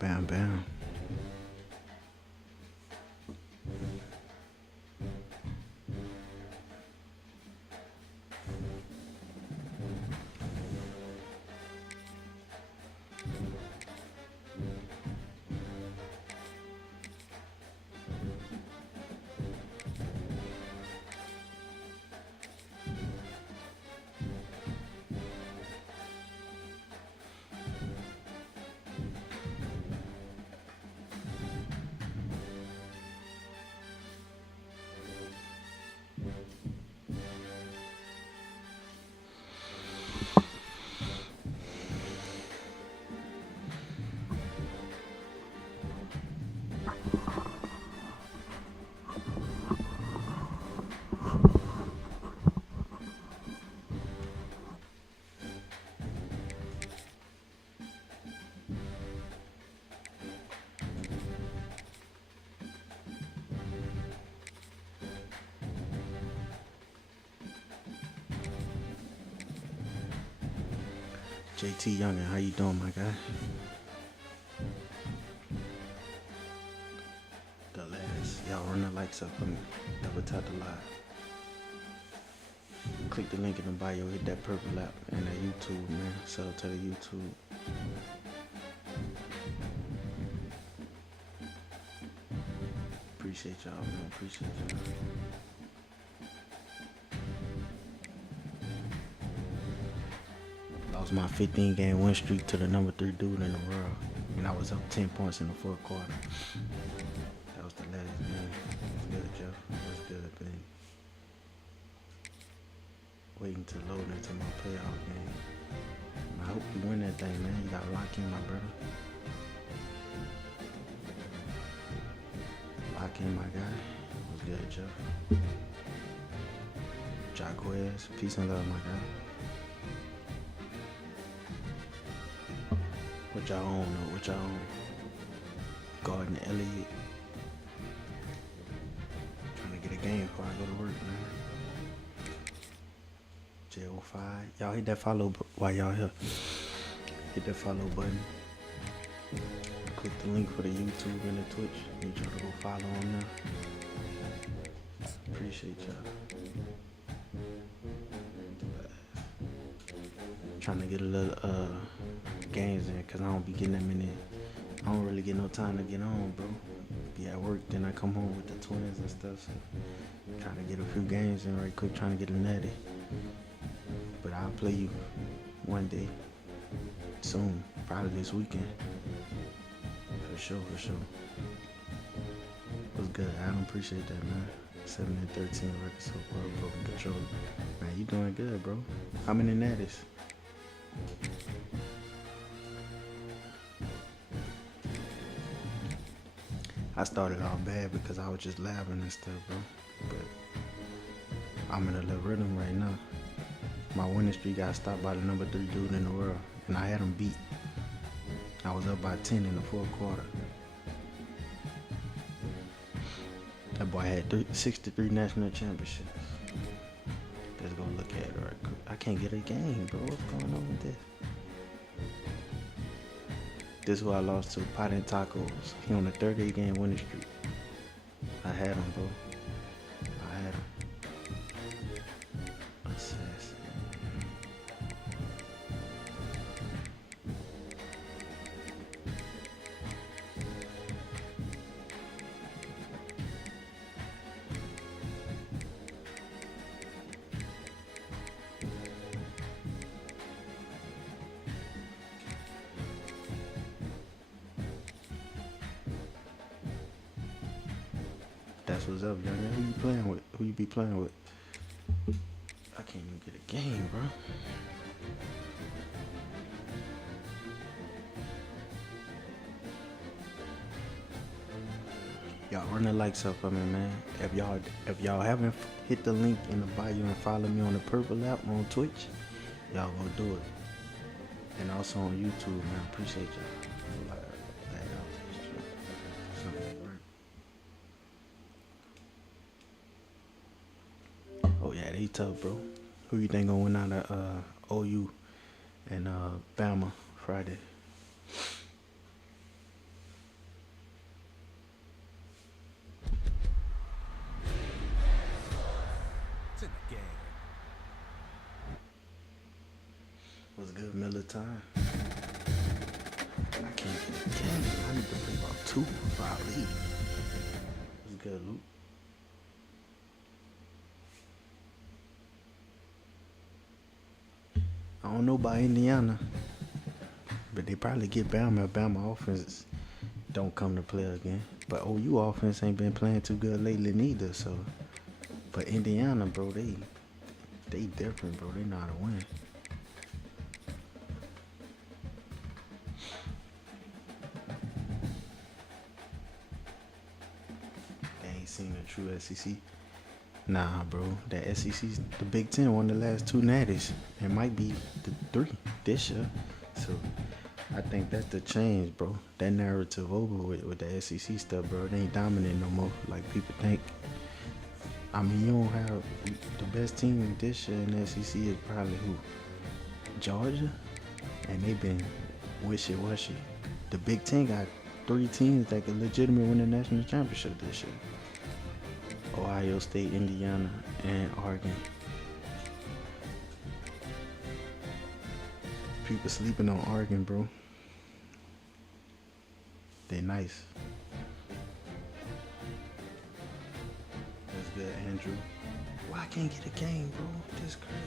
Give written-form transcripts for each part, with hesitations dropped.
Bam, bam. JT Youngin, how you doing, my guy? The last, y'all run the likes up for me. Double tap the live. Click the link in the bio, hit that purple app and that YouTube, man. Sub to the YouTube. Appreciate y'all, man. Appreciate y'all. Lost my 15 game win streak to the number 3 dude in the world. And I was up 10 points in the fourth quarter. That was the last game. What's good, Jeff? What's good, man? Waiting to load into my playoff game. I hope you win that thing, man. You got lock in, my brother. Lock in, my guy. What's good, Jeff? Jaquez, peace and love, my guy. What y'all on though? What y'all on? Garden Elliott. Trying to get a game before I go to work, man. J05. Y'all hit that follow while y'all here. Hit that follow button. Click the link for the YouTube and the Twitch. Need y'all to go follow them now. Appreciate y'all. Trying to get a little games in because I don't be getting that many. I don't really get no time to get on, bro. Be at work, then I come home with the twins and stuff. So trying to get a few games in right quick, trying to get a natty. But I'll play you one day soon, probably this weekend. For sure, for sure. What's good, Adam? Appreciate that, man. 7-13 record so far, broken control. Man, you doing good, bro. How many natties? I started off bad because I was just laughing and stuff, bro. But I'm in a little rhythm right now. My winning streak got stopped by the number 3 dude in the world, and I had him beat. I was up by 10 in the fourth quarter. That boy had 63 national championships. Let's go look at it right quick. I can't get a game, bro. What's going on with this? This is who I lost to, Pot and Tacos. He on a 38 game winning streak. I had him, bro. I had him. Assassin. That's what's up, young man. Who you playing with? Who you be playing with? I can't even get a game, bro. Y'all run the likes up for me, man. If y'all haven't hit the link in the bio and follow me on the purple app on Twitch, y'all go do it. And also on YouTube, man. Appreciate y'all. Oh yeah, they tough, bro. Who you think gonna win out of OU and Bama Friday? in the game. What's good, Miller time? I can't get a game. I need to play about 2 before I leave. What's good, Luke? I don't know about Indiana, but they probably get Bama if Bama offense don't come to play again. But OU offense ain't been playing too good lately neither. So, but Indiana, bro, they different, bro. They know how to win. They ain't seen a true SEC. Nah, bro. That SEC's the Big Ten won the last 2 natties. It might be the 3 this year. So I think that's the change, bro. That narrative over with the SEC stuff, bro. It ain't dominant no more like people think. I mean, you don't have the best team this year in the SEC is probably who? Georgia? And they've been wishy-washy. The Big Ten got 3 teams that could legitimately win the national championship this year. Ohio State, Indiana, and Oregon. People sleeping on Oregon, bro. They nice. That's good, Andrew. Why I can't get a game, bro? This crazy.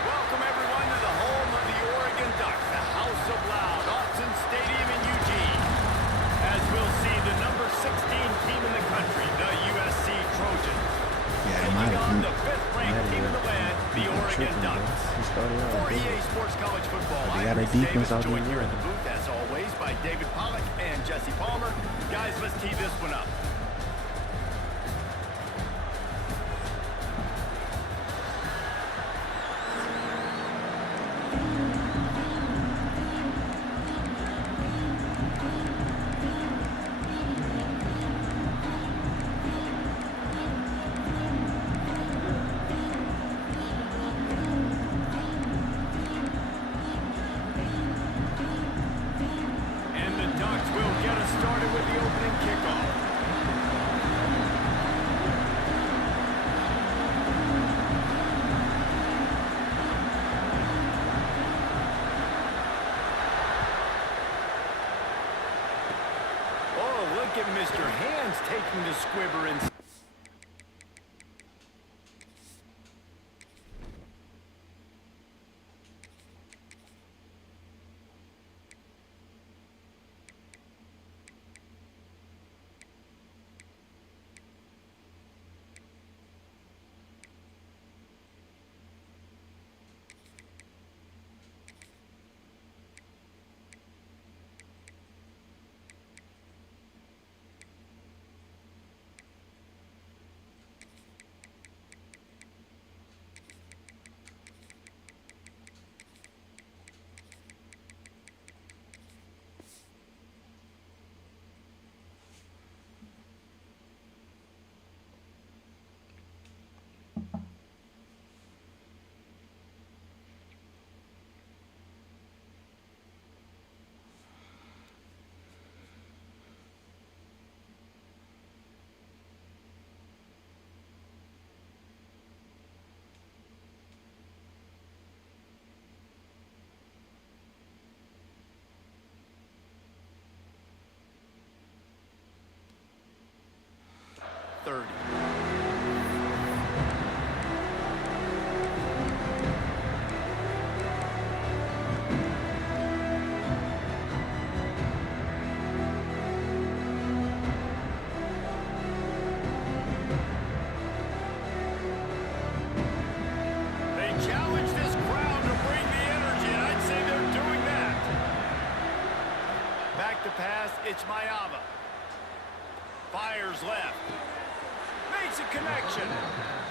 Welcome everyone to the home of the Oregon Ducks, the House of Loud, Autzen Stadium in Eugene. As we'll see, the number 16 team in the country, the USC Trojans. Taking on the 5th-ranked team in the land, the Oregon Ducks. For EA Sports College Football, I'm Chris Davis, joined here in the booth, as always, by David Pollack and Jesse Palmer. Guys, let's tee this one up. And the Ducks will get us started with the opening kickoff. Oh, look at Mr. Hands taking the squibber in. pass. It's Mayava. Fires left. Makes a connection.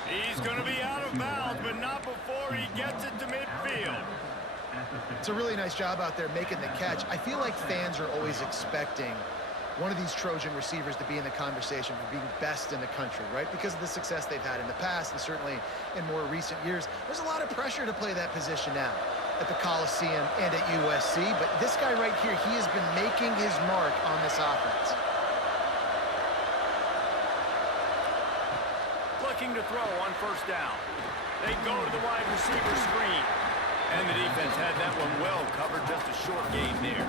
He's going to be out of bounds, but not before he gets it to midfield. It's a really nice job out there making the catch. I feel like fans are always expecting one of these Trojan receivers to be in the conversation for being best in the country, right? Because of the success they've had in the past and certainly in more recent years. There's a lot of pressure to play that position now at the Coliseum and at USC, but this guy right here, he has been making his mark on this offense. Looking to throw on first down. They go to the wide receiver screen. And the defense had that one well covered, just a short gain there.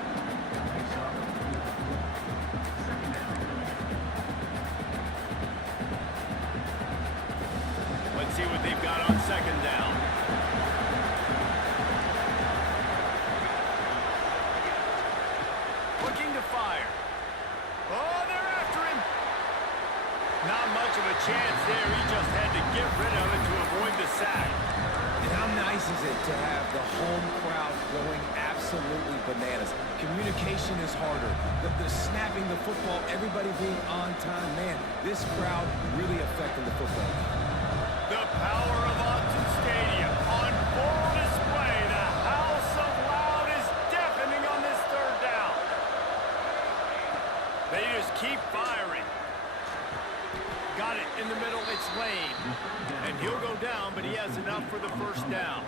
Let's see what they've got on second down. Looking to fire. Oh, they're after him. Not much of a chance there. He just had to get rid of it to avoid the sack. And how nice is it to have the home crowd going absolutely bananas? Communication is harder. The snapping the football, everybody being on time. Man, this crowd really affecting the football. The power of Autzen Stadium on full display. The House of Loud is deafening on this third down. They just keep firing. Got it in the middle, it's Lane. And he'll go down, but he has enough for the first down.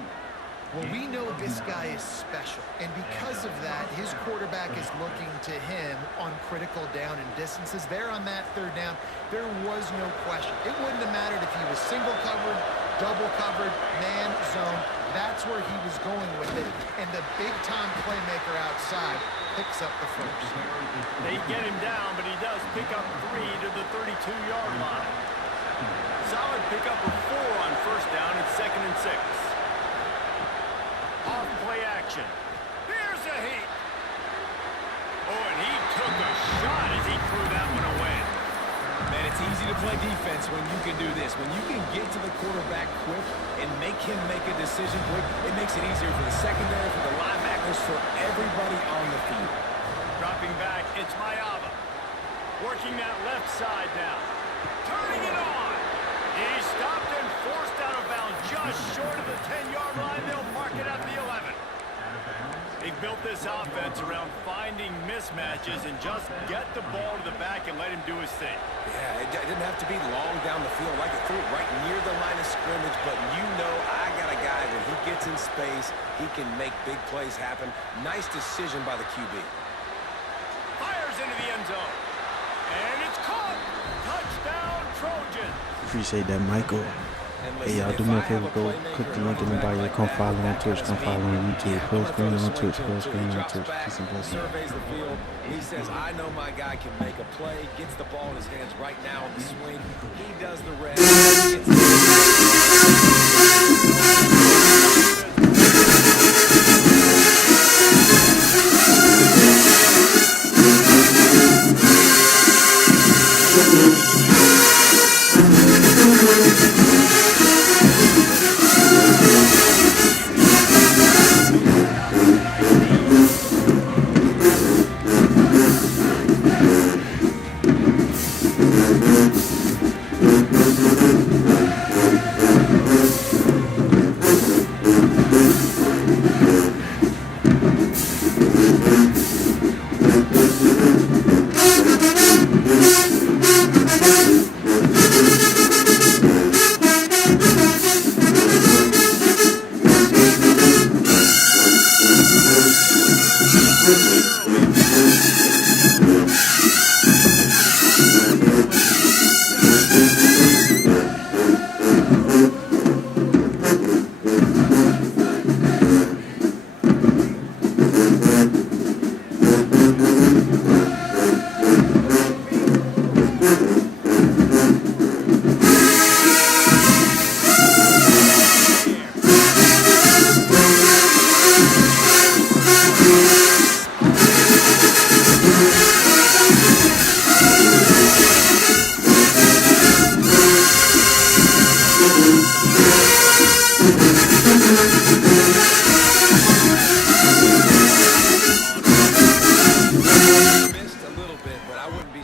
Well, we know this guy is special, and because of that, his quarterback is looking to him on critical down and distances. There on that third down, there was no question. It wouldn't have mattered if he was single covered, double covered, man, zone. That's where he was going with it, and the big-time playmaker outside picks up the first. They get him down, but he does pick up 3 to the 32-yard line. Solid pickup of 4 on first down and 2nd and 6. Off play action. Here's a heat. Oh, and he took a shot as he threw that one away. Man, it's easy to play defense when you can do this. When you can get to the quarterback quick and make him make a decision quick, it makes it easier for the secondary, for the linebackers, for everybody on the field. Dropping back, it's Mayava. Working that left side now. Turning it on. He stopped and forced out of bounds just short of the 10-yard line. They'll mark it at the 11. They built this offense around finding mismatches and just get the ball to the back and let him do his thing. Yeah, it didn't have to be long down the field. Like it threw it right near the line of scrimmage, but you know I got a guy when he gets in space, he can make big plays happen. Nice decision by the QB. Fires into the end zone. And it's caught. Touchdown, Trojans. Appreciate that, Michael. Hey, y'all, do me a favor, go click the link in the bio. Come follow on Twitch, come follow on YouTube. Full screen on Twitch, full screen on Twitch. Peace and blessings. Surveys the field. He says, I know my guy can make a play. Gets the ball in his hands right now on the swing. He does the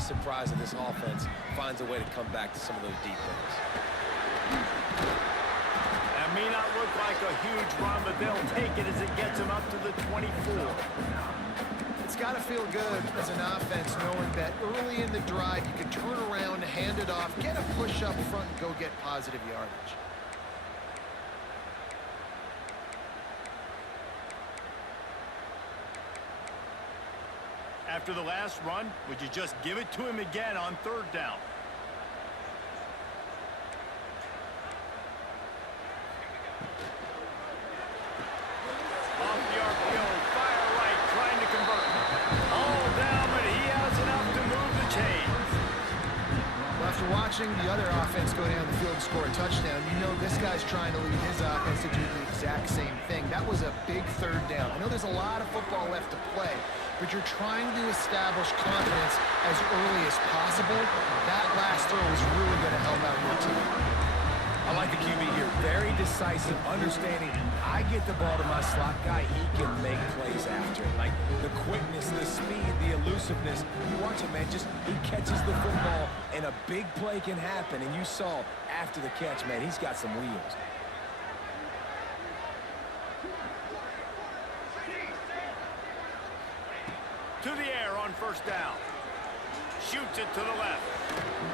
surprised that this offense finds a way to come back to some of those deep things. That may not look like a huge run, but they'll take it as it gets them up to the 24. It's got to feel good as an offense knowing that early in the drive you can turn around, hand it off, get a push up front, and go get positive yardage. After the last run, would you just give it to him again on third down? Off the RPO, fire right, trying to convert. All down, but he has enough to move the chains. Well, after watching the other offense go down the field and score a touchdown, you know this guy's trying to lead his offense to do the exact same thing. That was a big third down. I know there's a lot of football left to play, but you're trying to establish confidence as early as possible. That last throw is really going to help out your team. I like the QB here. Very decisive, understanding I get the ball to my slot guy, he can make plays after it. Like the quickness, the speed, the elusiveness. You watch him, man, just he catches the football and a big play can happen. And you saw after the catch, man, he's got some wheels. To the air on first down. Shoots it to the left.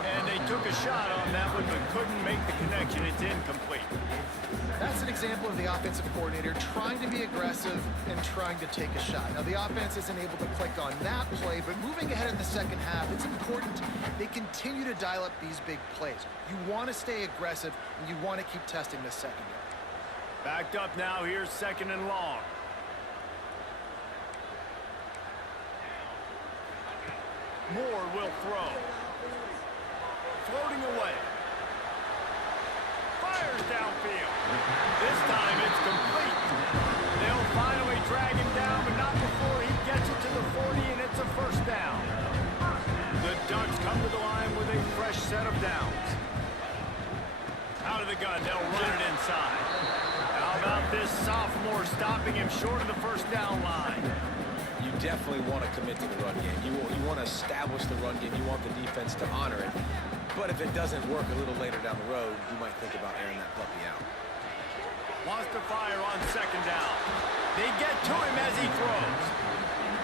And they took a shot on that one, but couldn't make the connection. It's incomplete. That's an example of the offensive coordinator trying to be aggressive and trying to take a shot. Now, the offense isn't able to click on that play, but moving ahead in the second half, it's important they continue to dial up these big plays. You want to stay aggressive, and you want to keep testing this secondary. Backed up now. Here's second and long. Moore will throw. Floating away. Fires downfield. This time it's complete. They'll finally drag him down, but not before he gets it to the 40, and it's a first down. The Ducks come to the line with a fresh set of downs. Out of the gun, they'll run it inside. How about this sophomore stopping him short of the first down line? You definitely want to commit to the run game. You want to establish the run game. You want the defense to honor it. But if it doesn't work a little later down the road, you might think about airing that puppy out. Wants to fire on second down. They get to him as he throws.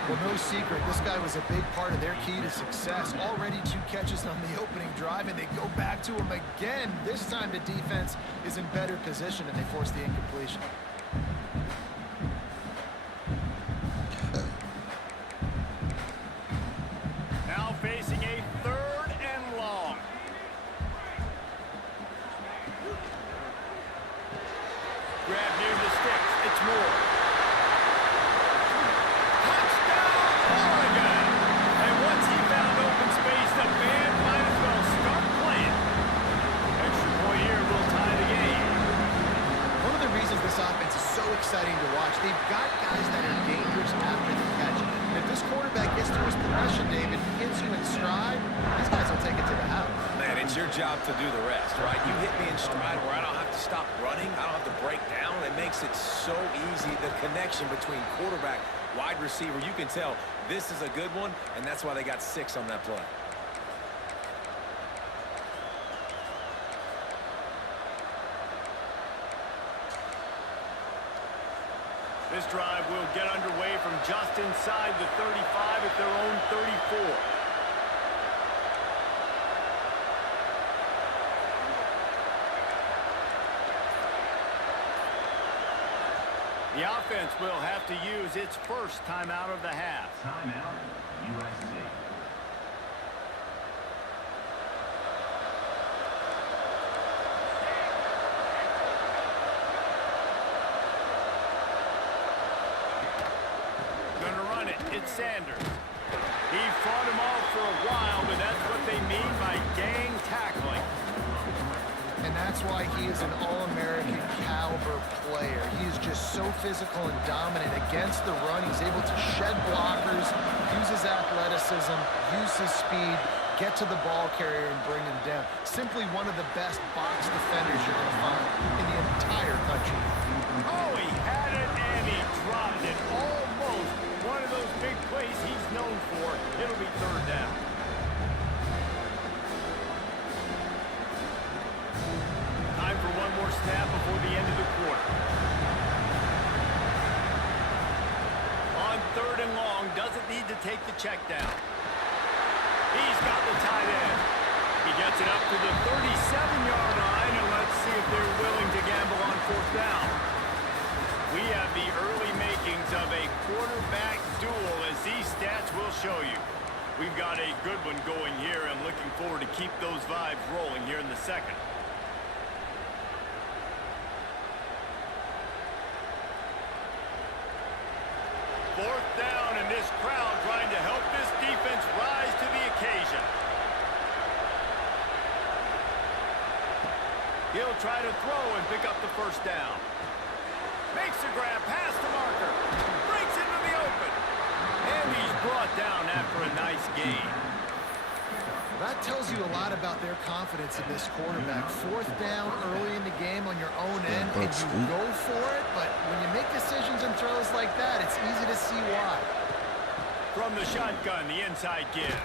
Well, no secret, this guy was a big part of their key to success. Already 2 catches on the opening drive, and they go back to him again. This time the defense is in better position, and they force the incompletion. Now facing a third and long. Grab near the sticks. It's Moore. Touchdown, Oregon! And once he found open space, the band might as well start playing. Extra point here will tie the game. One of the reasons this offense is so exciting to watch, they've got guys that are dangerous after the catch. And if this quarterback gets through his progression, David, hits you in stride, these guys will take it to the house. Man, it's your job to do the rest, right? You hit me in stride where I don't have to stop running. I don't have to break down. It makes it so easy. The connection between quarterback, wide receiver, you can tell this is a good one, and that's why they got 6 on that play. This drive will get underway from just inside the 35 at their own 34. The offense will have to use its first timeout of the half. Timeout, USC. Gonna run it. It's Sanders. He fought him off for a while, but that's what they mean by gang tackling. And that's why he is an All-American caliber player. He is just so physical and dominant against the run. He's able to shed blockers, use his athleticism, use his speed, get to the ball carrier and bring him down. Simply one of the best box defenders you're going to find in the entire country. Oh, he had it and he dropped it. Almost one of those big plays he's known for. It'll be third down. need to take the check down. He's got the tight end. He gets it up to the 37-yard line, and let's see if they're willing to gamble on fourth down. We have the early makings of a quarterback duel, as these stats will show you. We've got a good one going here, and looking forward to keep those vibes rolling here in the second. Fourth down, and this crowd trying to help this defense rise to the occasion. He'll try to throw and pick up the first down. Makes a grab past the marker. Breaks into the open. And he's brought down after a nice gain. That tells you a lot about their confidence in this quarterback. Fourth down early in the game on your own end, and you go for it, but when you make decisions and throws like that, it's easy to see why. From the shotgun, the inside give.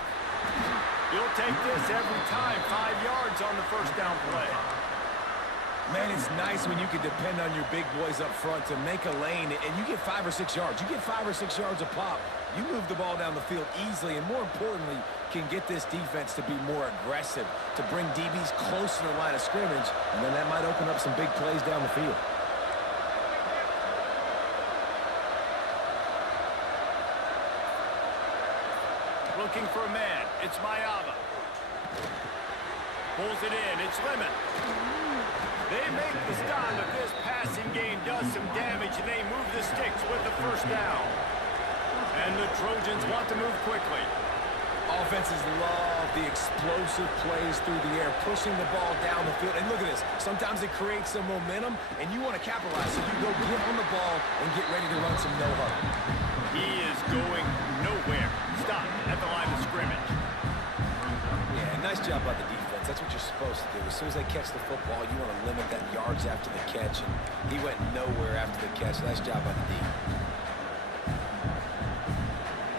You'll take this every time. 5 yards on the first down play. Man, it's nice when you can depend on your big boys up front to make a lane, and you get 5 or 6 yards. You get 5 or 6 yards a pop. You move the ball down the field easily, and more importantly, can get this defense to be more aggressive, to bring DBs close to the line of scrimmage, and then that might open up some big plays down the field. Looking for a man. It's Mayava. Pulls it in. It's Lemon. They make the stop, but this passing game does some damage, and they move the sticks with the first down. And the Trojans want to move quickly. Offenses love the explosive plays through the air, pushing the ball down the field. And look at this. Sometimes it creates some momentum, and you want to capitalize. So you go get on the ball and get ready to run some no-huddle. He is going nowhere. Stop at the line of scrimmage. Yeah, nice job by the defense. That's what you're supposed to do. As soon as they catch the football, you want to limit that yards after the catch. And he went nowhere after the catch. Nice job by the D.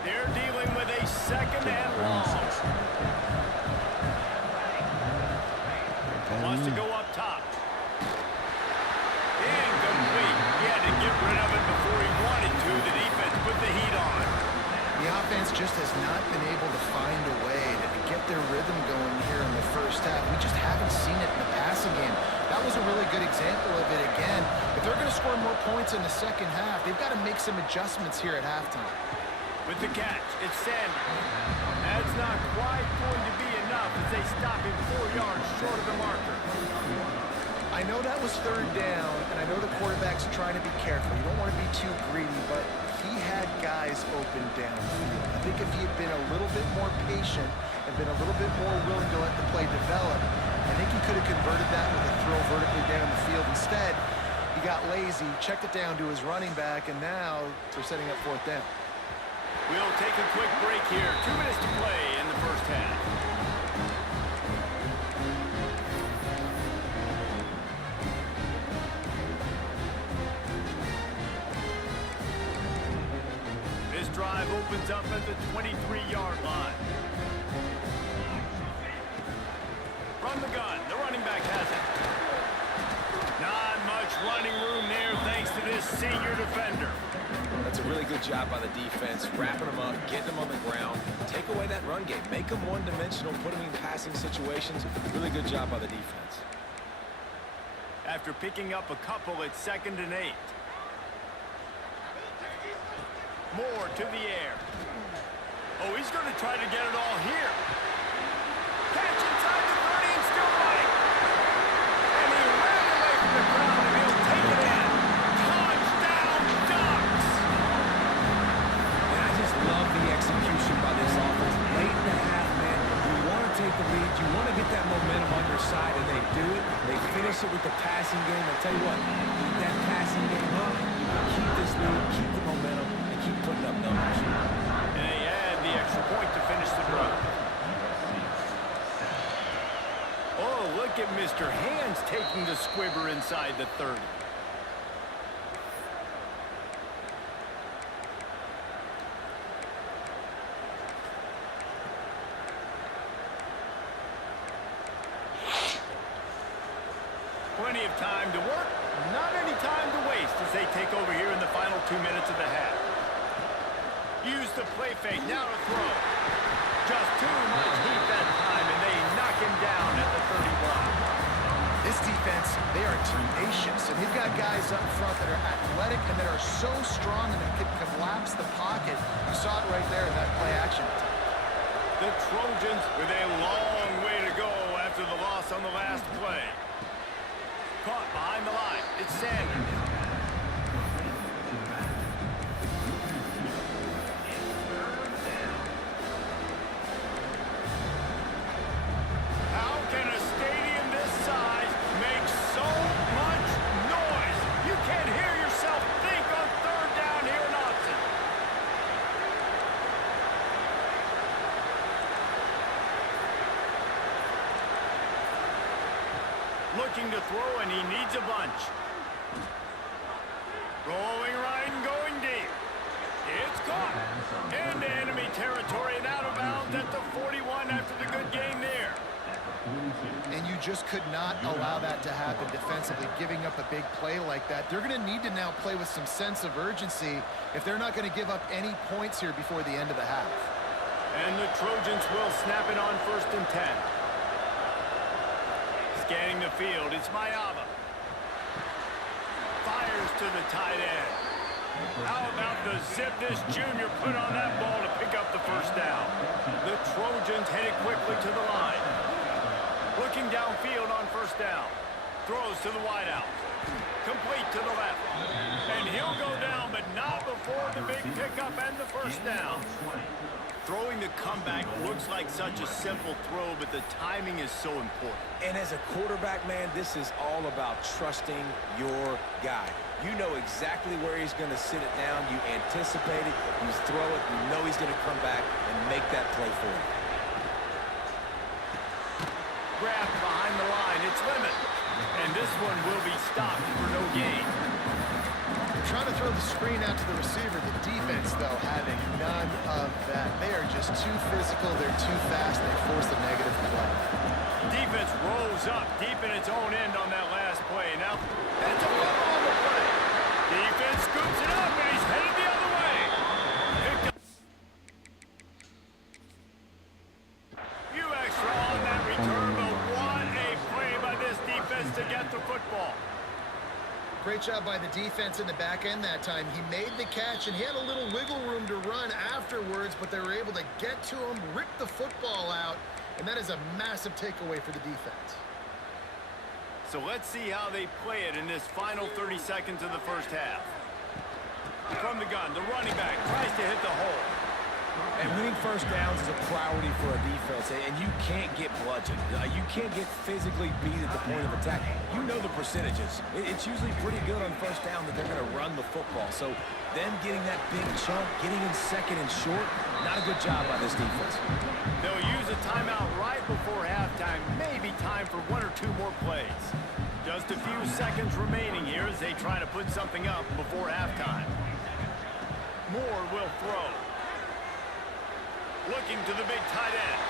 They're dealing with a second and long. Wants to go up top. Incomplete. He had to get rid of it before he wanted to. The defense put the heat on. The offense just has not been able to find a way to get their rhythm going here in the first half. We just haven't seen it in the passing game. That was a really good example of it again. If they're going to score more points in the second half, they've got to make some adjustments here at halftime. With the catch, it's Sanders. That's not quite going to be enough as they stop him 4 yards short of the marker. I know that was third down, and I know the quarterback's trying to be careful. You don't want to be too greedy, but he had guys open downfield. I think if he had been a little bit more patient and been a little bit more willing to let the play develop, I think he could have converted that with a throw vertically down the field. Instead, he got lazy, checked it down to his running back, and now they're setting up fourth down. We'll take a quick break here. 2 minutes to play in the first half. This drive opens up at the 23-yard line. From the gun, the running back has it. Not much running room there thanks to this senior defender. That's a really good job by the defense, wrapping them up, getting them on the ground, take away that run game, make them one-dimensional, put them in passing situations. Really good job by the defense. After picking up a couple, it's 2nd and 8. Moore to the air. Oh, he's going to try to get it all here. Catch inside the 30 and still running. And he ran away from the crowd, and he'll take it in. Touchdown, Ducks! And I just love the execution by this offense. Late in the half, man, you want to take the lead, you want to get that momentum on your side, and they do it. They finish it with the passing game. I'll tell you what, keep that passing game up, keep this lead, keep the momentum, and keep putting up numbers. And they add the extra point to finish the drive. Oh, look at Mr. Hands taking the squibber inside the 30. Plenty of time to work, not any time to waste as they take over here in the final 2 minutes of the half. Use the play fake, now to throw. Just too much heat that time, and they knock him down at the 31. This defense, they are tenacious, and they've got guys up front that are athletic and that are so strong and that can collapse the pocket. You saw it right there in that play action. The Trojans with a long way to go after the loss on the last play. Caught behind the line. It's Sanders. How can a stadium this size make so much noise? You can't hear yourself think on third down here in Austin. Looking to throw, and he needs a bunch. Rolling right and going deep. It's caught. Into enemy territory and out of bounds at the 41 after the good game there. And you just could not allow that to happen defensively, giving up a big play like that. They're going to need to now play with some sense of urgency if they're not going to give up any points here before the end of the half. And the Trojans will snap it on 1st and 10. Scanning the field, it's Mayava. Fires to the tight end. How about the zip this junior put on that ball to pick up the first down? The Trojans headed quickly to the line. Looking downfield on 1st down. Throws to the wideout. Complete to the left. And he'll go down, but not before the big pickup and the first down. Throwing the comeback looks like such a simple throw, but the timing is so important. And as a quarterback, man, this is all about trusting your guy. You know exactly where he's going to sit it down. You anticipate it. You throw it. You know he's going to come back and make that play for you. Grabbed behind the line. It's Lemon. And this one will be stopped for no gain. Trying to throw the screen out to the receiver. The defense, though, having none of that. They are just too physical. They're too fast. They force a negative play. Defense rolls up deep in its own end on that last play. Now, it's a fumble on the play. Defense scoops it up, and he's headed the other way. Picked up. Few extra on that return, but what a play by this defense to get the football. Great job by the defense in the back end that time. He made the catch, and he had a little wiggle room to run afterwards, but they were able to get to him, rip the football out, and that is a massive takeaway for the defense. So let's see how they play it in this final 30 seconds of the first half. From the gun, the running back tries to hit the hole. And winning first downs is a priority for a defense, and you can't get bludgeoned. You can't get physically beat at the point of attack. You know the percentages. It's usually pretty good on first down that they're going to run the football. So them getting that big chunk, getting in second and short, not a good job by this defense. They'll use a timeout right before halftime. Maybe time for 1 or 2 more plays. Just a few seconds remaining here as they try to put something up before halftime. Moore will throw. Looking to the big tight end.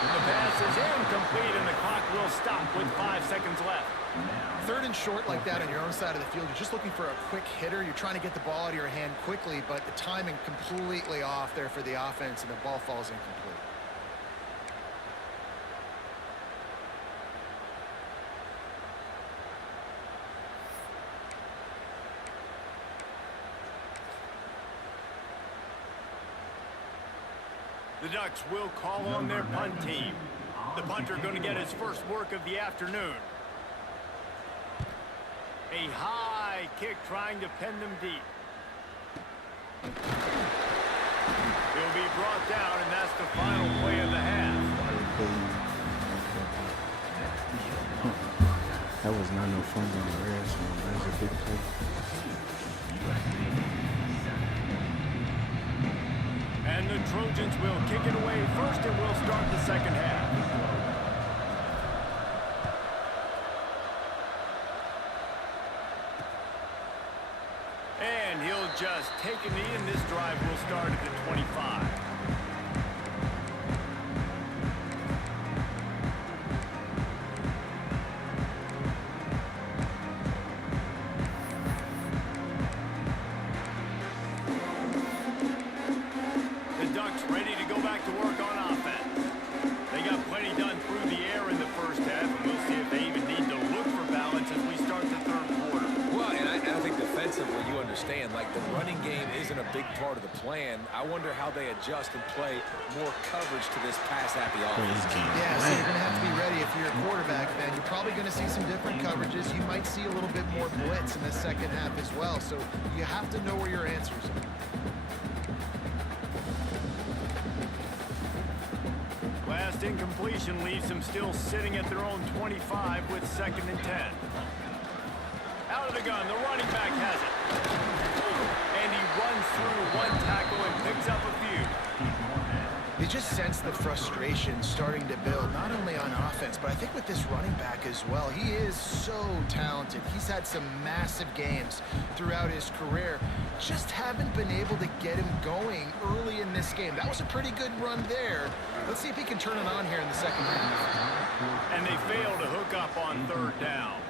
The pass is incomplete, and the clock will stop with 5 seconds left. 3rd and short like that on your own side of the field. You're just looking for a quick hitter. You're trying to get the ball out of your hand quickly, but the timing completely off there for the offense, and the ball falls incomplete. The Ducks will call on their punt team. The punter going to get his first work of the afternoon. A high kick trying to pen them deep. He'll be brought down, and that's the final play of the half. That was not no fun on the rare, so that was a big play. And the Trojans will kick it away first, and will start the second half. And he'll just take a knee, and this drive will start at the 25. plan. I wonder how they adjust and play more coverage to this pass-happy Play offense. this game. Yeah, so you're going to have to be ready if you're a quarterback, man. You're probably going to see some different coverages. You might see a little bit more blitz in the second half as well. So you have to know where your answers are. Last incompletion leaves them still sitting at their own 25 with 2nd and 10. Out of the gun, the running back has it. And he runs through one tackle and picks up a few. You just sense the frustration starting to build, not only on offense, but I think with this running back as well. He is so talented. He's had some massive games throughout his career. Just haven't been able to get him going early in this game. That was a pretty good run there. Let's see if he can turn it on here in the second half. And they fail to hook up on 3rd down.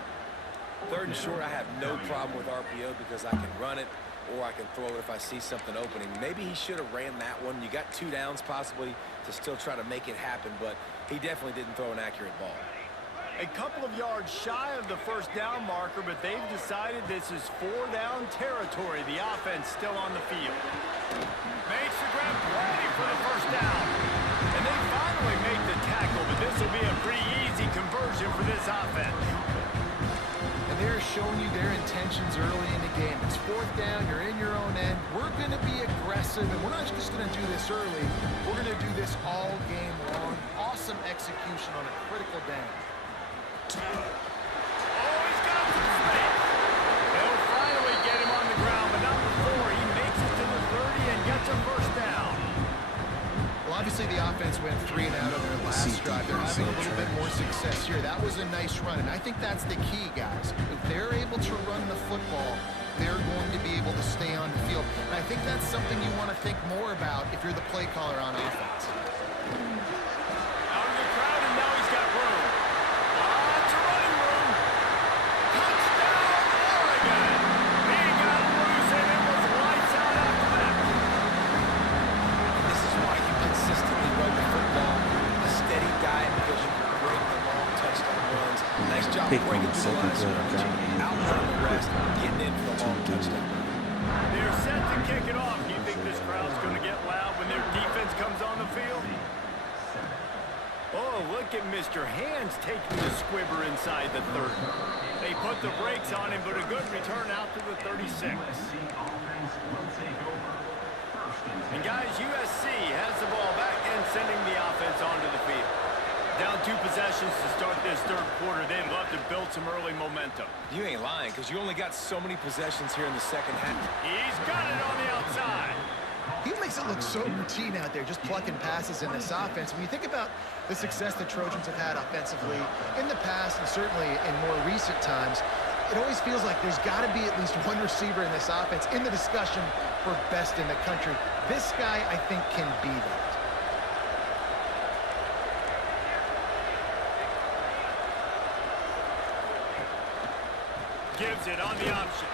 3rd and short, I have no problem with RPO because I can run it or I can throw it if I see something opening. Maybe he should have ran that one. You got 2 downs possibly to still try to make it happen, but he definitely didn't throw an accurate ball. A couple of yards shy of the 1st down marker, but they've decided this is 4-down territory. The offense still on the field. Makes the grab, ready for the 1st down. And they finally make the tackle, but this will be a pretty easy conversion for this offense. And they're showing you their intentions early in the game. It's 4th down, you're in your own end. We're going to be aggressive, and we're not just going to do this early. We're going to do this all game long. Awesome execution on a critical down. Oh, he's got some space. They'll finally get him on the ground, but not before he makes it to the 30 and gets a 1st down. Well, obviously the offense went 3 and out on their last drive. They're having a little bit more success here. That was a nice run, and I think that's the key, guys. If they're able to run the football, they're going to be able to stay on the field. And I think that's something you want to think more about if you're the play caller on offense. Out of the crowd, and now he's got room. Lots of running room. Touchdown, Oregon. He got loose, and it was lights out after that. This is why you consistently run the football, a steady diet because you can break the long touchdown runs. Nice job Pick breaking on the through the line of second scrimmage, drive. outrunning the rest, getting in for the long touchdown. They're set to kick it off. Do you think this crowd's going to get loud when their defense comes on the field? Oh, look at Mr. Hands taking the squibber inside the 30. They put the brakes on him, but a good return out to the 36. And guys, USC has the ball back and sending the offense onto the field. Down 2 possessions to start this 3rd quarter. They'd love to build some early momentum. You ain't lying because you only got so many possessions here in the second half. He's got it on the outside. He makes it look so routine out there, just plucking passes in this offense. When you think about the success the Trojans have had offensively in the past and certainly in more recent times, it always feels like there's got to be at least one receiver in this offense in the discussion for best in the country. This guy, I think, can be that. Gives it on the option.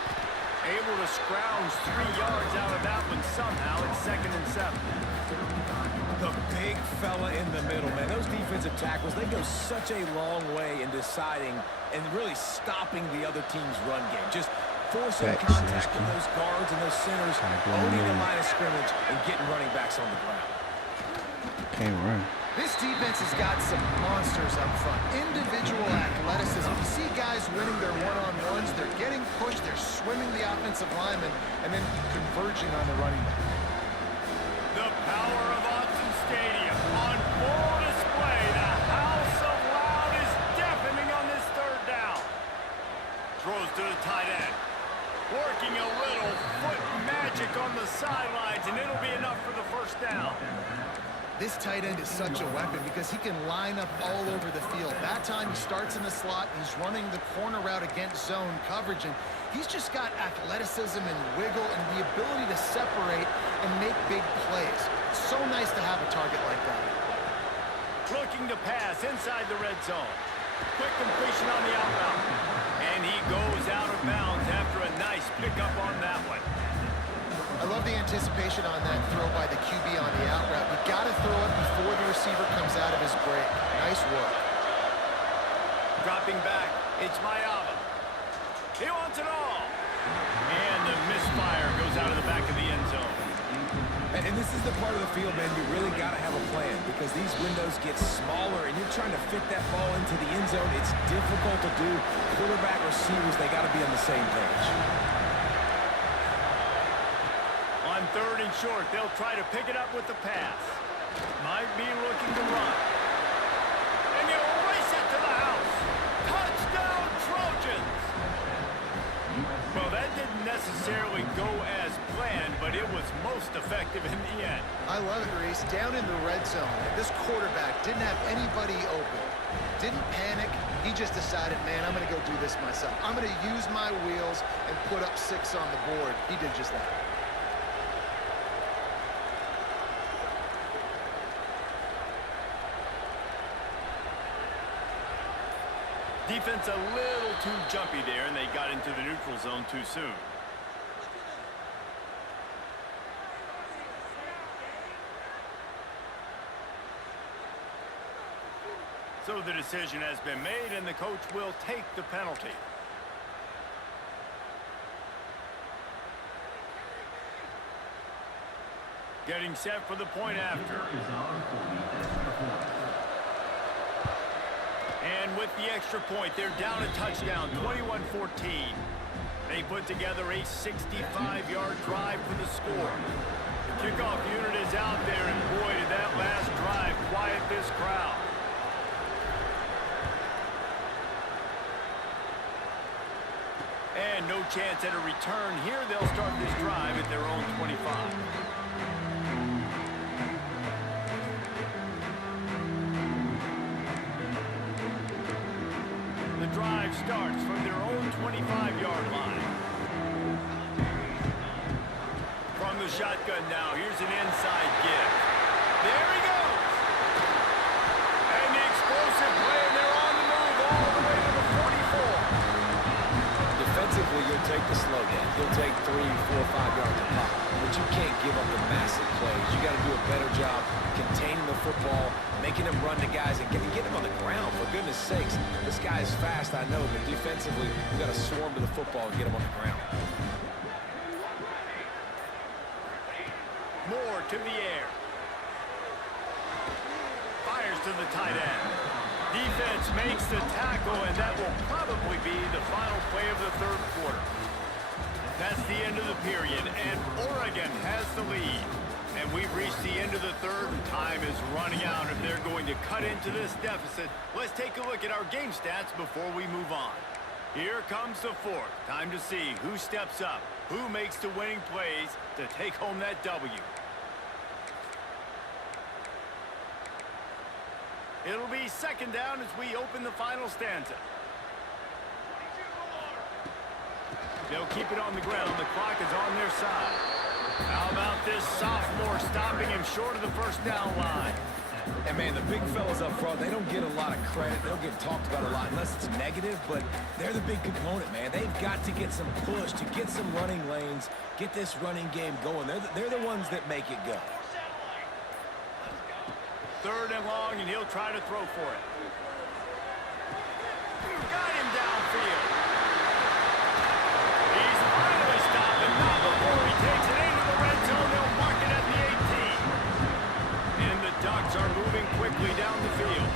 Able to scrounge 3 yards out of that one somehow. It's 2nd and 7. The big fella in the middle, man. Those defensive tackles, they go such a long way in deciding and really stopping the other team's run game. Just forcing contact with those guards and those centers, owning the line of scrimmage, and getting running backs on the ground. Can't run. This defense has got some monsters up front. Individual athleticism. You see guys winning their one-on-ones. They're getting pushed. They're swimming the offensive lineman and then converging on the running back. The power of Autzen Stadium on full display. The house of loud is deafening on this 3rd down. Throws to the tight end. Working a little foot magic on the sidelines, and it'll be enough for the 1st down. This tight end is such a weapon because he can line up all over the field. That time he starts in the slot, he's running the corner route against zone coverage, and he's just got athleticism and wiggle and the ability to separate and make big plays. It's so nice to have a target like that. Looking to pass inside the red zone. Quick completion on the outbound. And he goes out of bounds after a nice pickup on that one. I love the anticipation on that throw by the QB on the out route. You've got to throw it before the receiver comes out of his break. Nice work. Dropping back, it's Mayava. He wants it all. And the misfire goes out of the back of the end zone. And this is the part of the field, man, you really got to have a plan because these windows get smaller and you're trying to fit that ball into the end zone. It's difficult to do. Quarterback, receivers, they got to be on the same page. On 3rd and short, they'll try to pick it up with the pass. Might be looking to run. And he'll race it to the house. Touchdown, Trojans! Well, that didn't necessarily go as planned, but it was most effective in the end. I love it, Reese. Down in the red zone, this quarterback didn't have anybody open. Didn't panic. He just decided, man, I'm going to go do this myself. I'm going to use my wheels and put up 6 on the board. He did just that. Defense a little too jumpy there, and they got into the neutral zone too soon. So the decision has been made, and the coach will take the penalty. Getting set for the point after. And with the extra point, they're down a touchdown, 21-14. They put together a 65-yard drive for the score. The kickoff unit is out there, and boy, did that last drive quiet this crowd. And no chance at a return here. They'll start this drive at their own 25. Drive starts from their own 25-yard line. From the shotgun now, here's an inside give. There he goes! And the explosive play, and they're on the move all the way to the 44. Defensively, you'll take the slow down. You'll take 3, 4, 5 yards a pop. But you can't give up the massive plays. You got to do a better job containing the football, making them run to guys, and get them on the ground, for goodness sakes. This guy is fast, I know, but defensively, we got to swarm to the football and get him on the ground. Moore to the air. Fires to the tight end. Defense makes the tackle, and that will probably be the final play of the 3rd quarter. That's the end of the period, and Oregon has the lead. And we've reached the end of the 3rd. Time is running out if they're going to cut into this deficit. Let's take a look at our game stats before we move on. Here comes the 4th. Time to see who steps up, who makes the winning plays to take home that W. It'll be 2nd down as we open the final stanza. They'll keep it on the ground. The clock is on their side. How about this sophomore stopping him short of the 1st down line? And, man, the big fellas up front, they don't get a lot of credit. They don't get talked about a lot unless it's negative, but they're the big component, man. They've got to get some push, to get some running lanes, get this running game going. They're the ones that make it go. 3rd and long, and he'll try to throw for it. Got him downfield. He's finally stopped, and not before he takes it into the red zone. They'll mark it at the 18. And the Ducks are moving quickly down the field.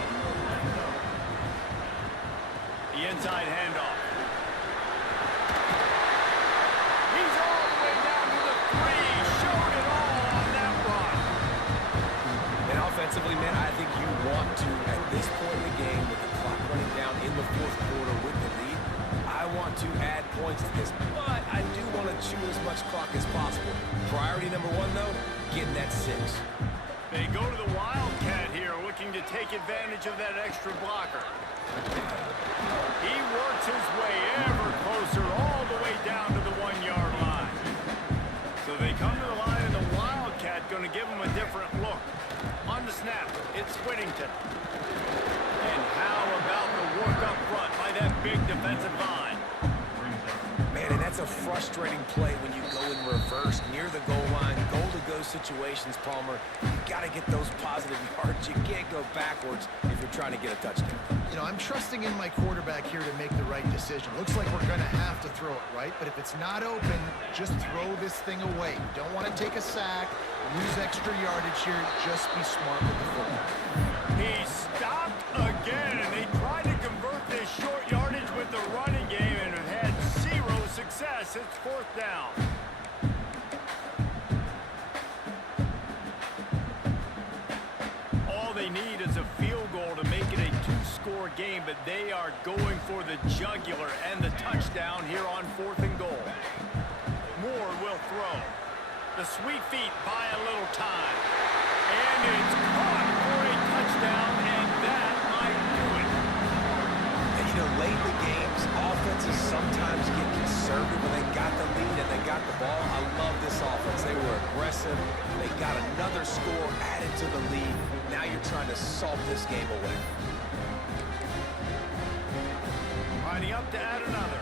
The inside handoff. He's all the way down to the 3. Showed it all on that run. And offensively, man, I think you want to, at this point in the game, with the clock running down in the 4th quarter with the lead, I want to add points to this, but I do want to chew as much clock as possible. Priority number 1, though, getting that 6. They go to the Wildcat here, looking to take advantage of that extra blocker. He works his way ever closer, all the way down to the 1-yard line. So they come to the line, and the Wildcat going to give him a different look. On the snap, it's Whittington. And how about the work up front by that big defensive line? Man, and that's It's a frustrating play when you go in reverse near the goal line, goal-to-go situations, Palmer. You got to get those positive yards. You can't go backwards if you're trying to get a touchdown. You know, I'm trusting in my quarterback here to make the right decision. Looks like we're going to have to throw it, right? But if it's not open, just throw this thing away. You don't want to take a sack, lose extra yardage here. Just be smart with the football. He stopped again, and they tried to convert this short yardage with the running game and have had zero success. It's fourth down. All they need is a field goal to make it a two-score game, but they are going for the jugular and the touchdown here on 4th and goal. Moore will throw. The sweet feet buy a little time. And it's caught for a touchdown, and that might do it. And you know, late in the games, offenses sometimes get conservative when they got the lead and they got the ball. I love this offense. They were aggressive. They got another score added to the lead. Now you're trying to salt this game away. Lining up to add another.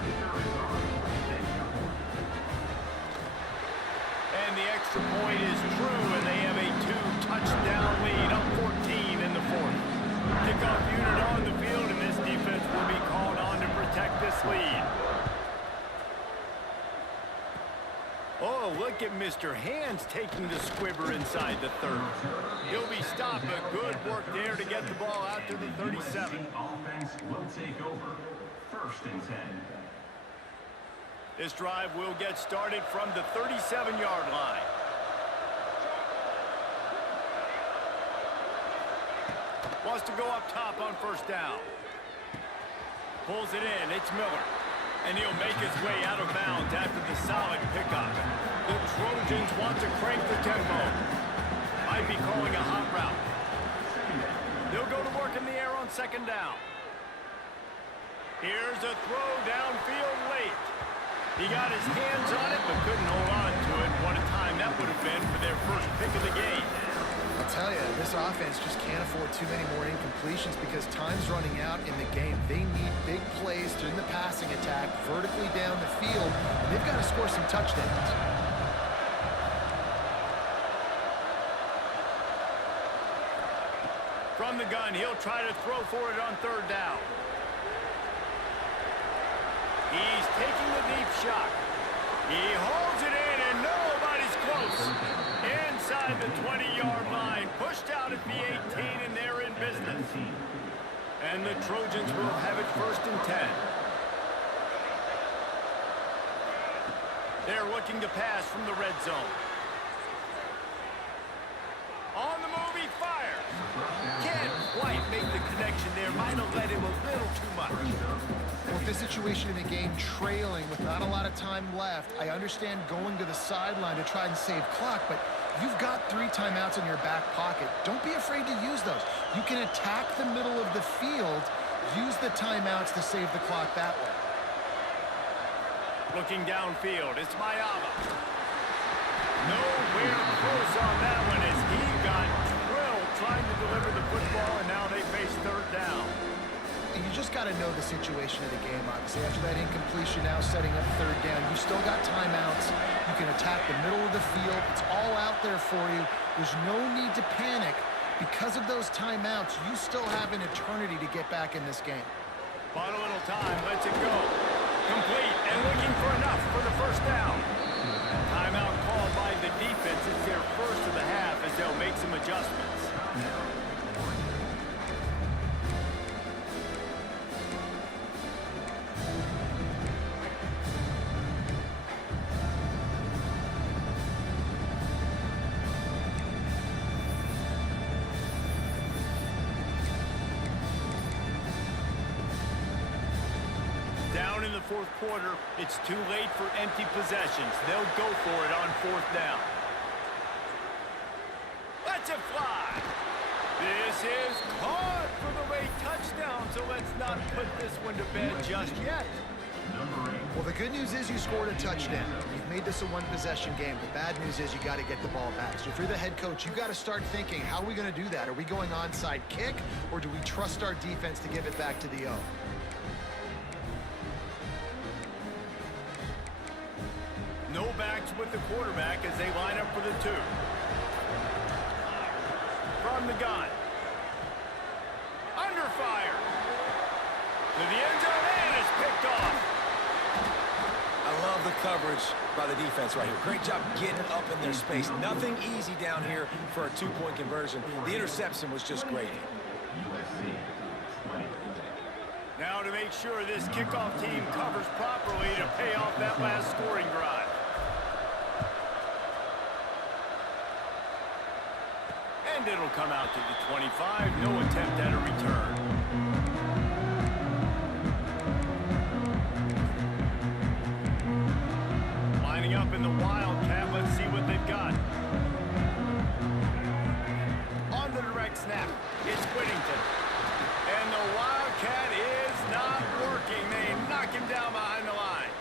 And the extra point is true, and they have a 2-touchdown lead, up 14 in the 4th. Kickoff unit on the field, and this defense will be called on to protect this lead. Oh, look at Mr. Hands taking the squibber inside the 30. He'll be stopped, but good work there to get the ball out to the 37. Offense will take over. 1st and 10. This drive will get started from the 37-yard line. Wants to go up top on 1st down. Pulls it in. It's Miller. And he'll make his way out of bounds after the solid pickup. The Trojans want to crank the tempo. Might be calling a hot route. They'll go to work in the air on 2nd down. Here's a throw downfield late. He got his hands on it, but couldn't hold on to it. What a time that would have been for their first pick of the game. I'll tell you, this offense just can't afford too many more incompletions because time's running out in the game. They need big plays in the passing attack, vertically down the field, and they've got to score some touchdowns. From the gun, he'll try to throw for it on 3rd down. He's taking the deep shot. He holds it in, and nobody's close. Inside the 20-yard line, pushed out at the 18, and they're in business. And the Trojans will have it 1st and 10. They're looking to pass from the red zone. On the move, he fires. Can't quite make the connection there. Might have led him a little too much. Well, with this situation in the game trailing with not a lot of time left, I understand going to the sideline to try and save clock, but you've got 3 timeouts in your back pocket. Don't be afraid to use those. You can attack the middle of the field, use the timeouts to save the clock that way. Looking downfield, it's Mayava. Nowhere close on that one as he got drilled trying to deliver the football, and now they face 3rd down. You just got to know the situation of the game, obviously. After that incompletion, now setting up 3rd down, you still got timeouts. You can attack the middle of the field. It's all out there for you. There's no need to panic. Because of those timeouts, you still have an eternity to get back in this game. Bought a little time, lets it go. Complete and looking for enough for the 1st down. Timeout called by the defense. It's their first of the half as they'll make some adjustments. Down in the 4th quarter, it's too late for empty possessions. They'll go for it on 4th down. Lets it fly. This is caught for the late touchdown, so let's not put this one to bed just yet. Well, the good news is you scored a touchdown. You've made this a one-possession game. The bad news is you got to get the ball back. So if you're the head coach, you got to start thinking, how are we going to do that? Are we going onside kick, or do we trust our defense to give it back to the O? splits with the quarterback as they line up for the 2. From the gun. Under fire. To the end zone, and it's picked off. I love the coverage by the defense right here. Great job getting up in their space. Nothing easy down here for a 2-point conversion. The interception was just great. Now to make sure this kickoff team covers properly to pay off that last scoring drive. And it'll come out to the 25. No attempt at a return. Lining up in the Wildcat. Let's see what they've got. On the direct snap, it's Whittington. And the Wildcat is not working. They knock him down behind the line.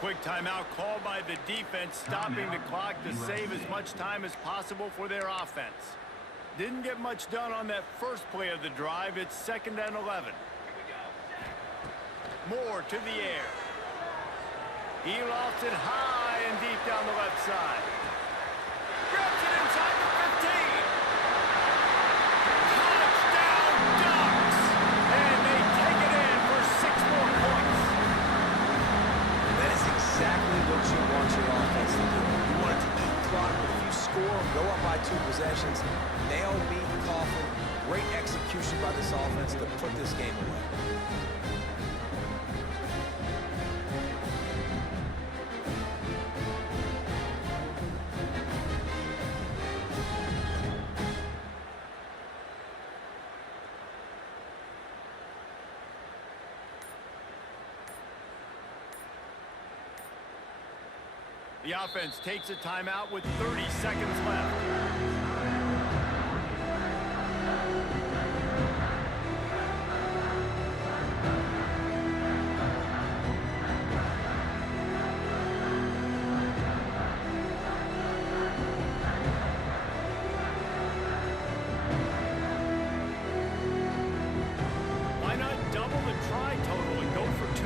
Quick timeout called by the defense, stopping the clock to save as much time as possible for their offense. Didn't get much done on that first play of the drive. It's 2nd and 11. Moore to the air. He lofts it high and deep down the left side. Grabs it inside the 15. Touchdown Ducks! And they take it in for 6 more points. That is exactly what you want your offense to do. You want it to eat clock, but if you score, go up by 2 possessions, nail, meet, coffin. Great execution by this offense to put this game away. The offense takes a timeout with 30 seconds left. Why not double the try total and go for 2?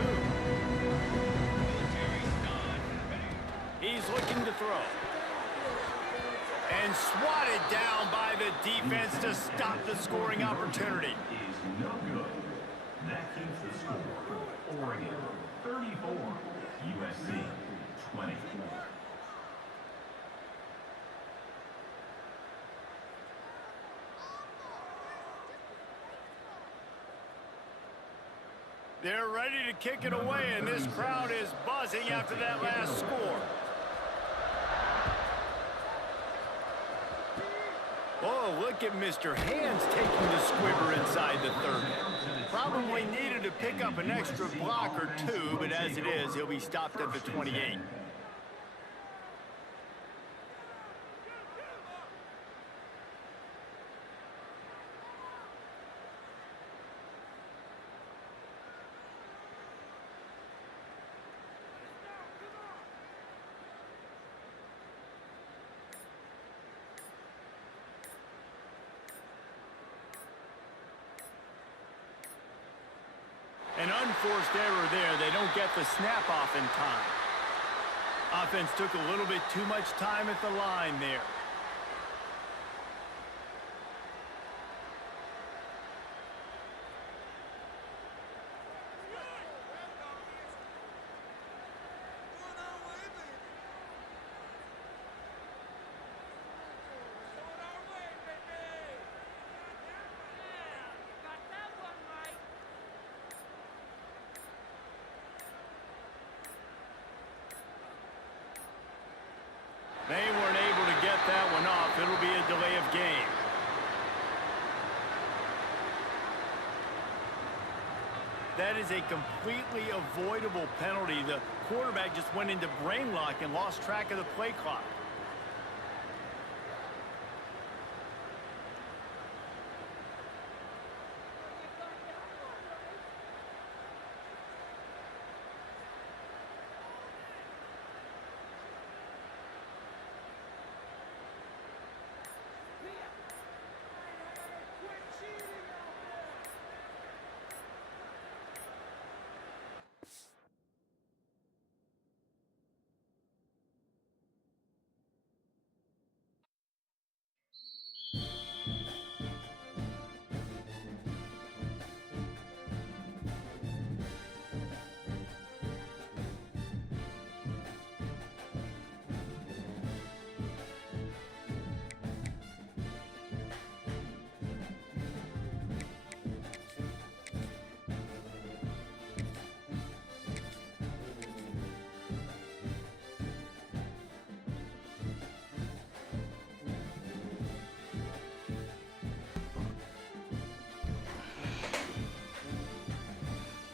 He's looking to throw. And swatted down by the defense to stop the scoring opportunity. Is no good. That keeps the score. Oregon 34, USC 24. They're ready to kick it away, and this crowd is buzzing after that last score. Oh, look at Mr. Hands taking the squibber inside the 30. Probably needed to pick up an extra block or 2, but as it is, he'll be stopped at the 28. An unforced error there. They don't get the snap off in time. Offense took a little bit too much time at the line there. They weren't able to get that one off. It'll be a delay of game. That is a completely avoidable penalty. The quarterback just went into brain lock and lost track of the play clock.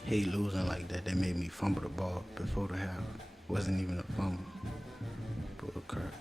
hate losing like that. They made me fumble the ball before the half. Wasn't even a fumble. Bull crap.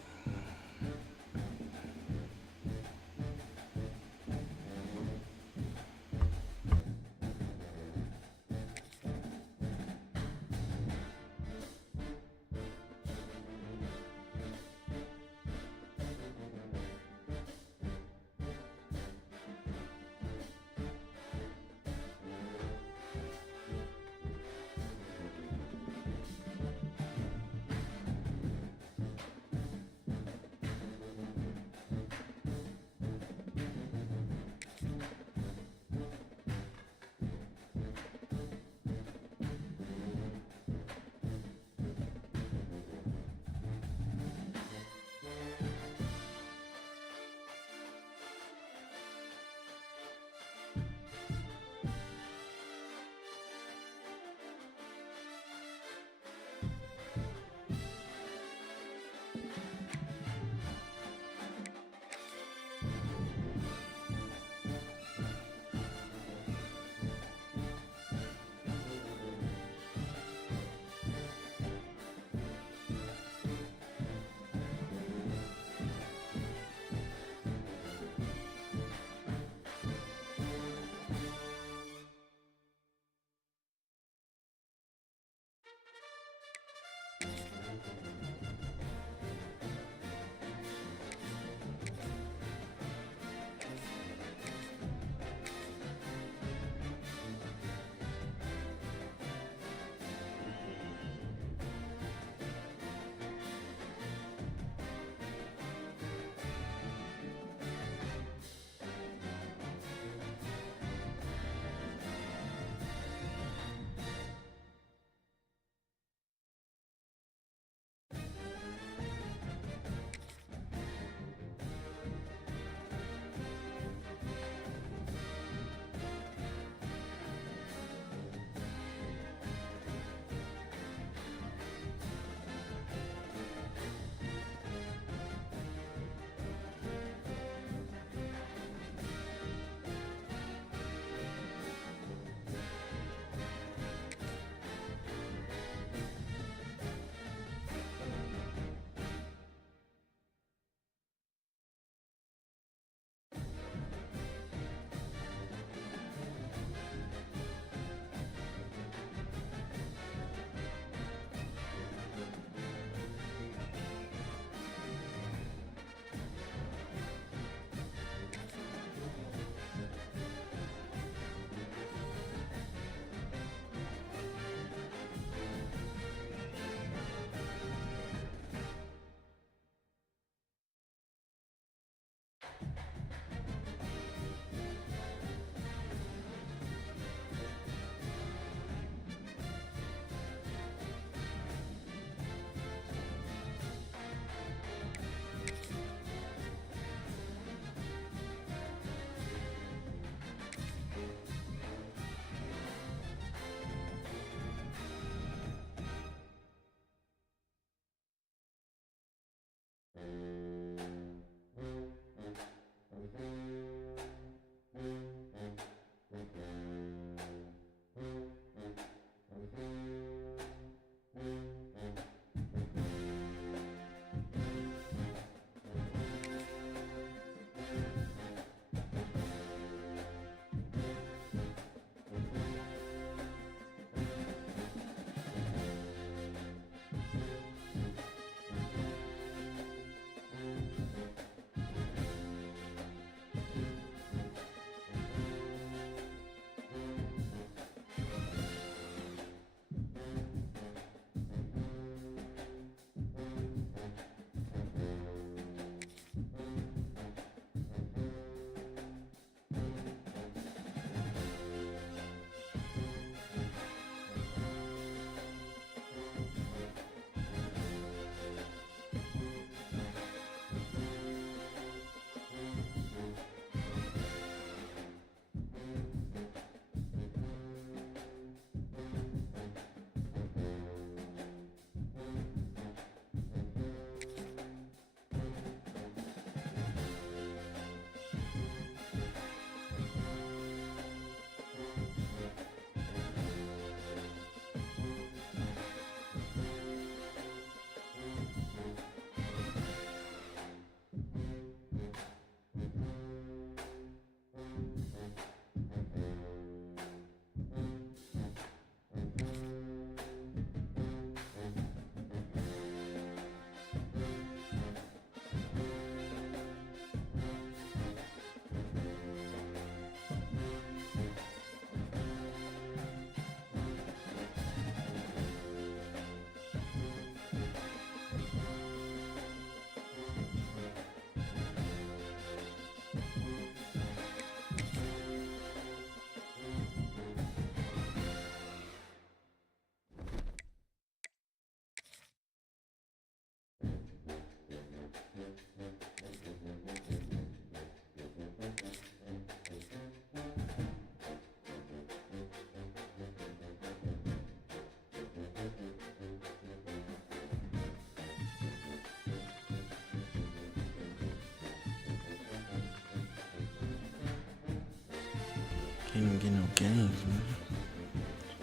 Can't even get no games, man.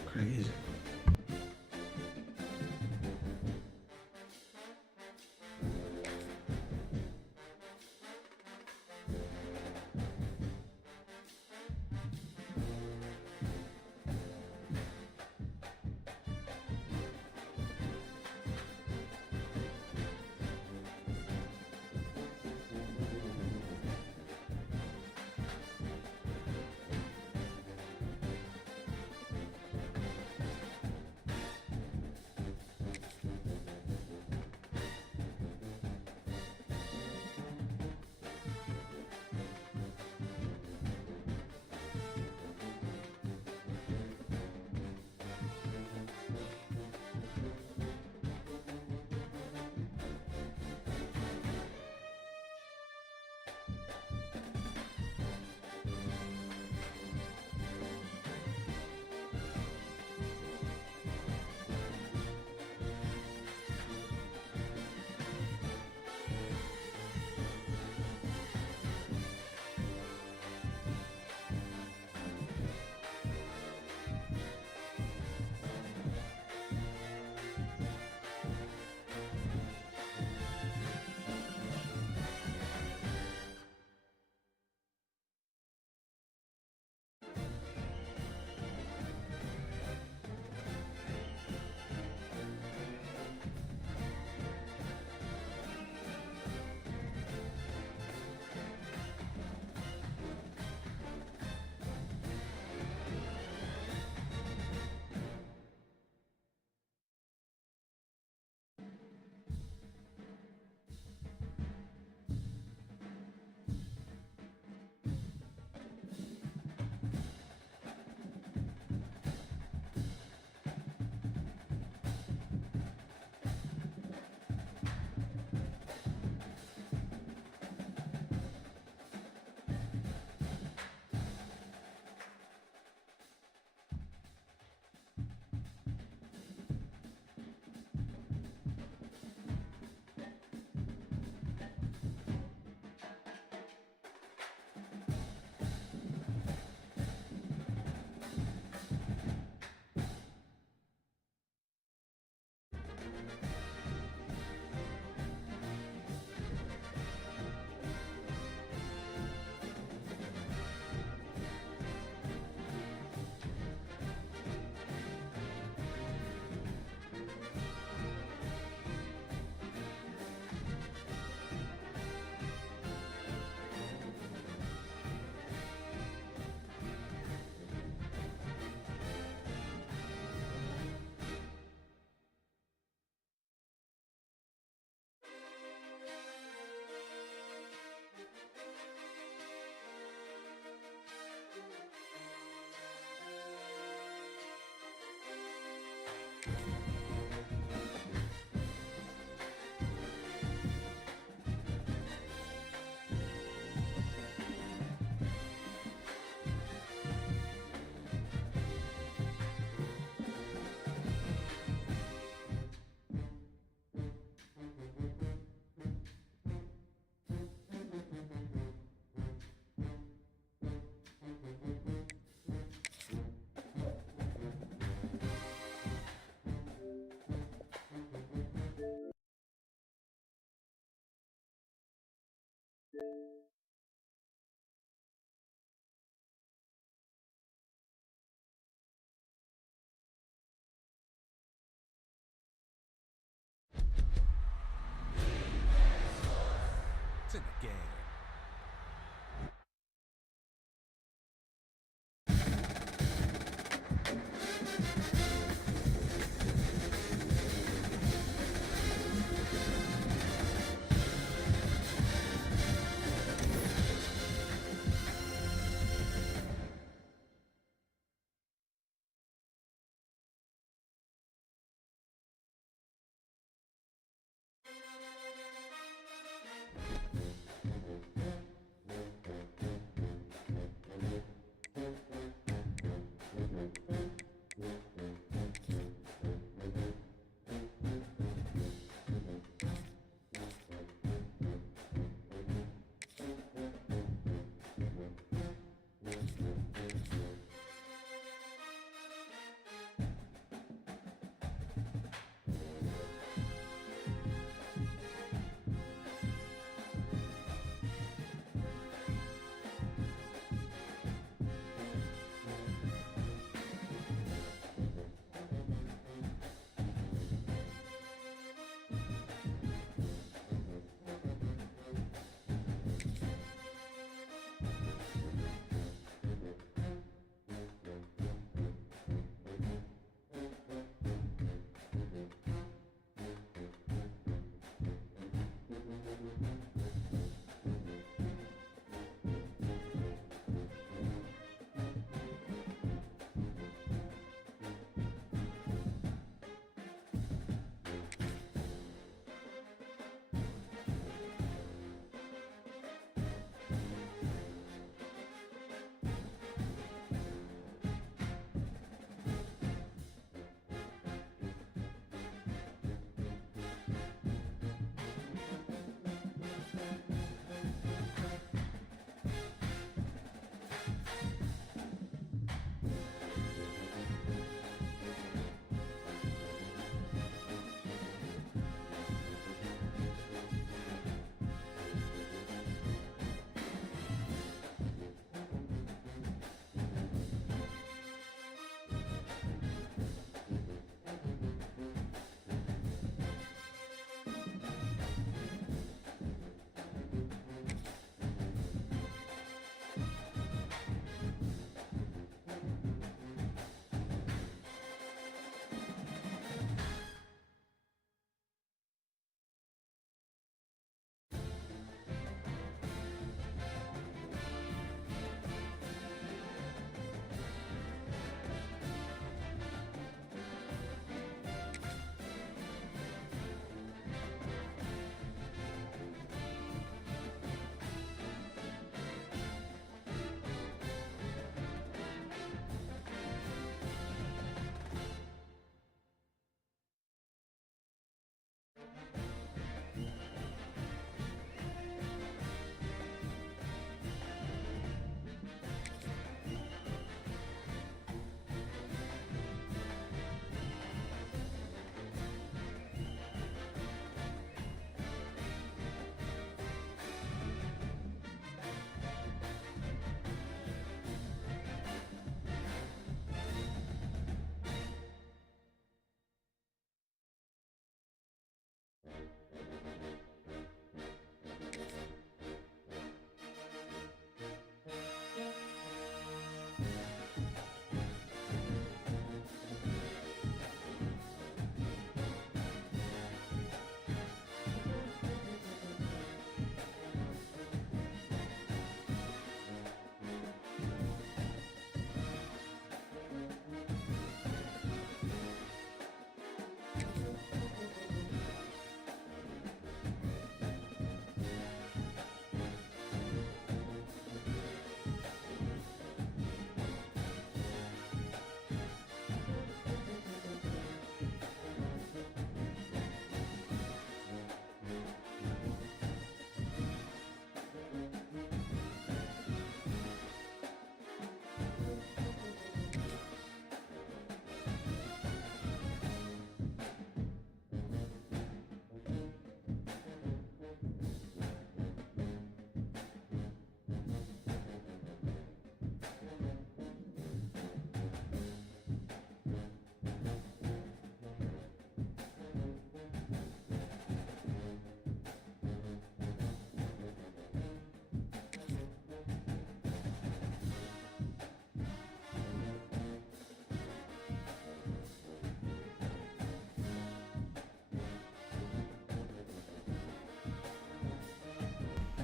Crazy.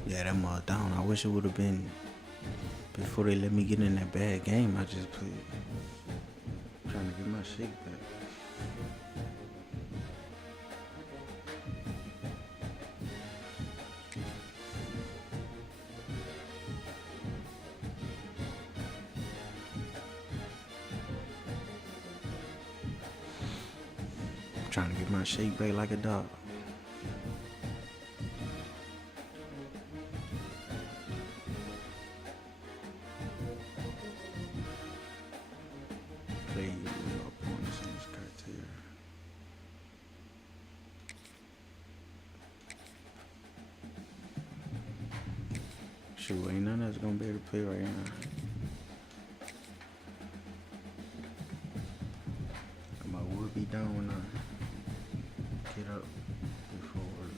Yeah, that mud down. I wish it would have been before they let me get in that bad game I just played. Trying to get my shake back. Trying to get my shake back like a dog. Play no points in this criteria. Shoot, ain't none that's gonna be able to play right now. My wood be down when I get up before work.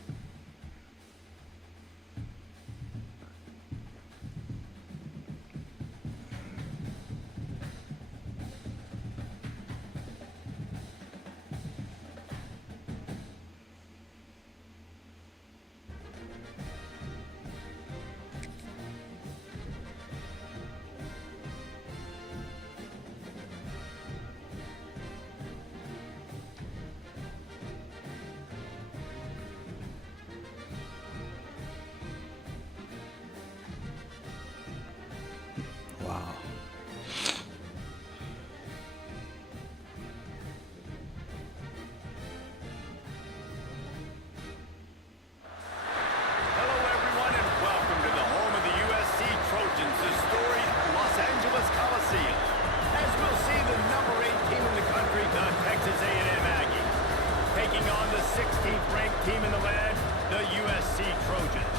Wow. Hello, everyone, and welcome to the home of the USC Trojans, the storied Los Angeles Coliseum. As we'll see, the number 8 team in the country, the Texas A&M Aggies, taking on the 16th ranked team in the land, the USC Trojans.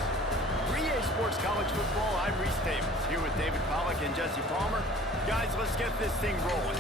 3A Sports College Football, I'm Reese Davis, here with David Pollack and Jesse Palmer. Guys, let's get this thing rolling.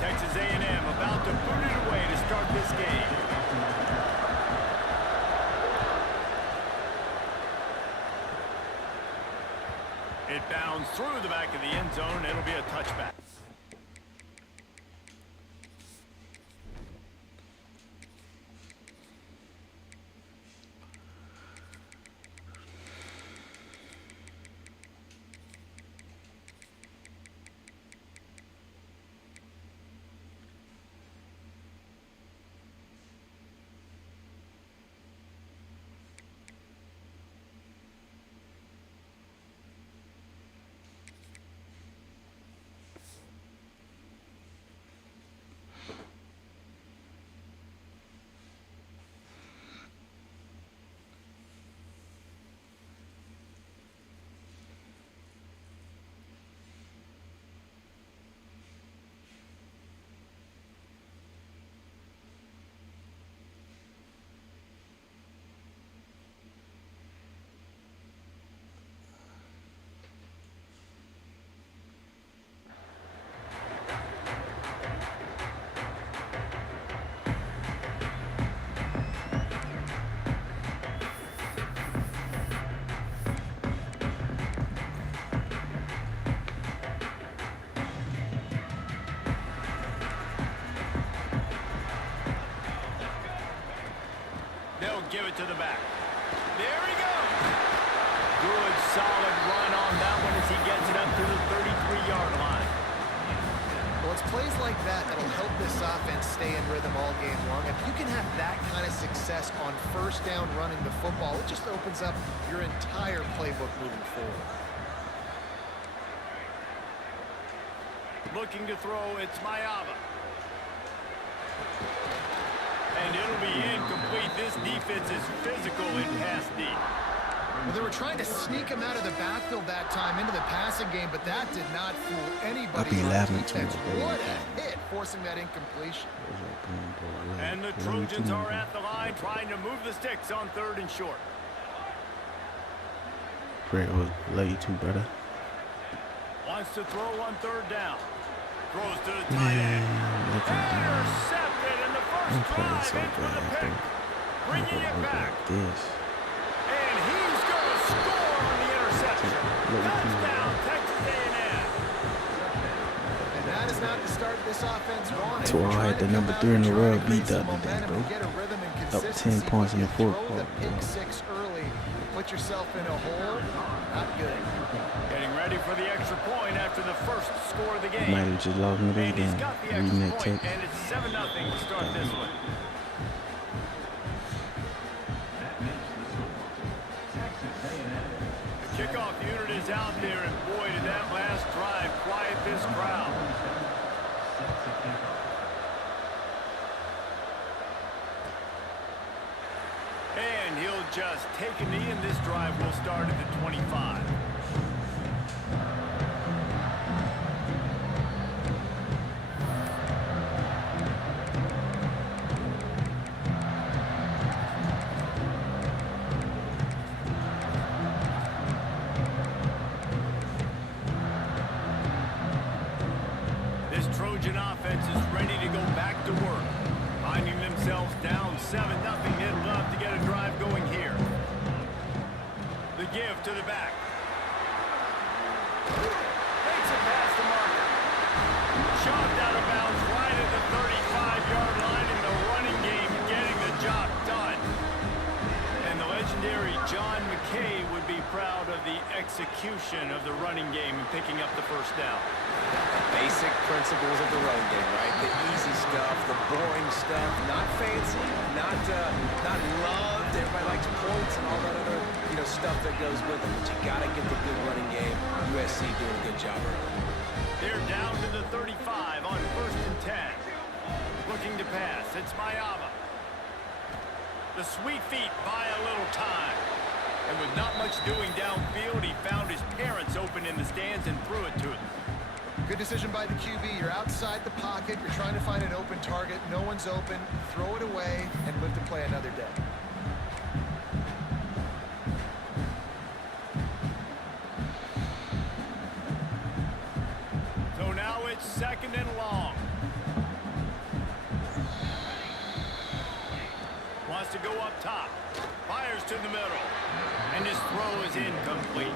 Texas A&M about to boot it away to start this game. It bounds through the back of the end zone. It'll be a touchback. They'll give it to the back. There he goes. Good, solid run on that one as he gets it up to the 33-yard line. Well, it's plays like that that'll help this offense stay in rhythm all game long. If you can have that kind of success on first down running the football, it just opens up your entire playbook moving forward. Looking to throw, it's Mayava. And it'll be incomplete. This defense is physical in pass deep. Well, they were trying to sneak him out of the backfield that time into the passing game, but that did not fool anybody. I'll be laughing too much. What a hit, forcing that incompletion. And the Trojans are at the line trying to move the sticks on 3rd and short. great. Oh, love you too, brother. Wants to throw on third down. Throws to the tight end. Intercepted in the first drive so in for the bad, pick. Bringing it back. Like this. And he's going to score on the interception. Touchdown, Texas A&M. And that is not the start this offense wanted. So I had the number 3 in the world beat the other day, bro. Up 10 points in the fourth quarter. Pick six early. Put yourself in a hole. Not good. Getting ready for the extra point after the first score of the game. Might have just lost me And he's again. got the Reading extra that point, text. and it's 7-0 to start this one. That makes the score. Texas A&M. The kickoff unit is out there, and boy, did that last drive quiet this crowd. Set to kick off. And he'll just take a knee, and this drive will start at the 25. This Trojan offense is ready to go back to work. Finding themselves down 7-0, they'd love to get a drive going here. The give to the back. Makes it past the marker. Shoved out of bounds right at the 35-yard line in the running game, getting the job done. And the legendary John McKay would be proud of the execution of the running game and picking up the first down. Basic principles of the run game, right? The easy stuff, the boring stuff, not fancy, not loved. Everybody likes points and all that other, stuff that goes with it. But you got to get the good running game. USC doing a good job early. They're down to the 35 on 1st and 10. Looking to pass. It's Mayama. The sweet feet buy a little time. And with not much doing downfield, he found his parents open in the stands and threw it to them. Good decision by the QB. You're outside the pocket. You're trying to find an open target. No one's open. Throw it away and live to play another day. So now it's 2nd and long. Wants to go up top. Fires to the middle. And his throw is incomplete.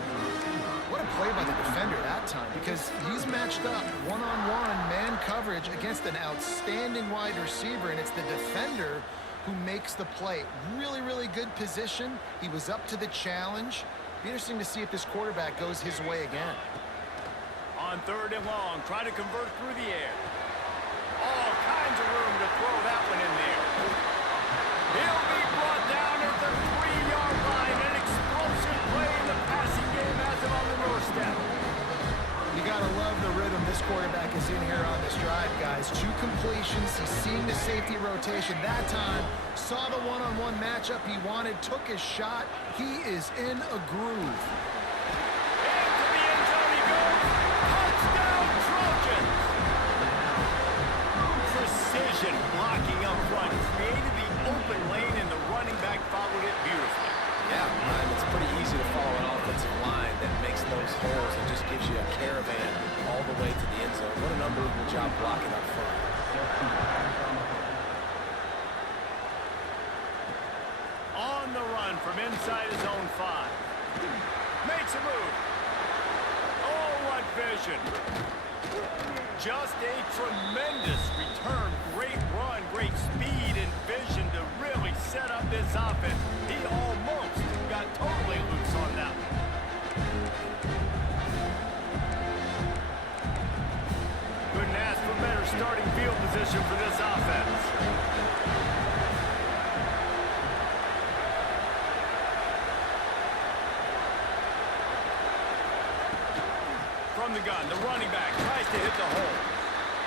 What a play by the defender that time, because he's matched up one-on-one man coverage against an outstanding wide receiver, and it's the defender who makes the play. Really, really good position. He was up to the challenge. Be interesting to see if this quarterback goes his way again. On 3rd and long, try to convert through the air. All kinds of room to throw that one in there. He'll be brought down at the 3-yard line. An explosive play in the passing game has him on the doorstep. You gotta love the rhythm this quarterback is in here on this drive, guys. 2 completions. He's seeing the safety rotation that time. Saw the one-on-one matchup he wanted. Took his shot. He is in a groove. Into the end zone he goes. Touchdown, Trojans! Precision blocking up front. Created the open lane, and the running back followed it beautifully. Yeah, Ryan, it's pretty easy to follow an offensive line that makes those holes and just gives you a caravan all the way to the end zone. What an unbelievable job blocking up front. On the run from inside his own 5. Makes a move. Oh, what vision. Just a tremendous return. Great run, great speed and vision to really set up this offense. He almost got totally loose on that one. Couldn't ask for better starting field position for this offense. From the gun, the running back tries to hit the hole.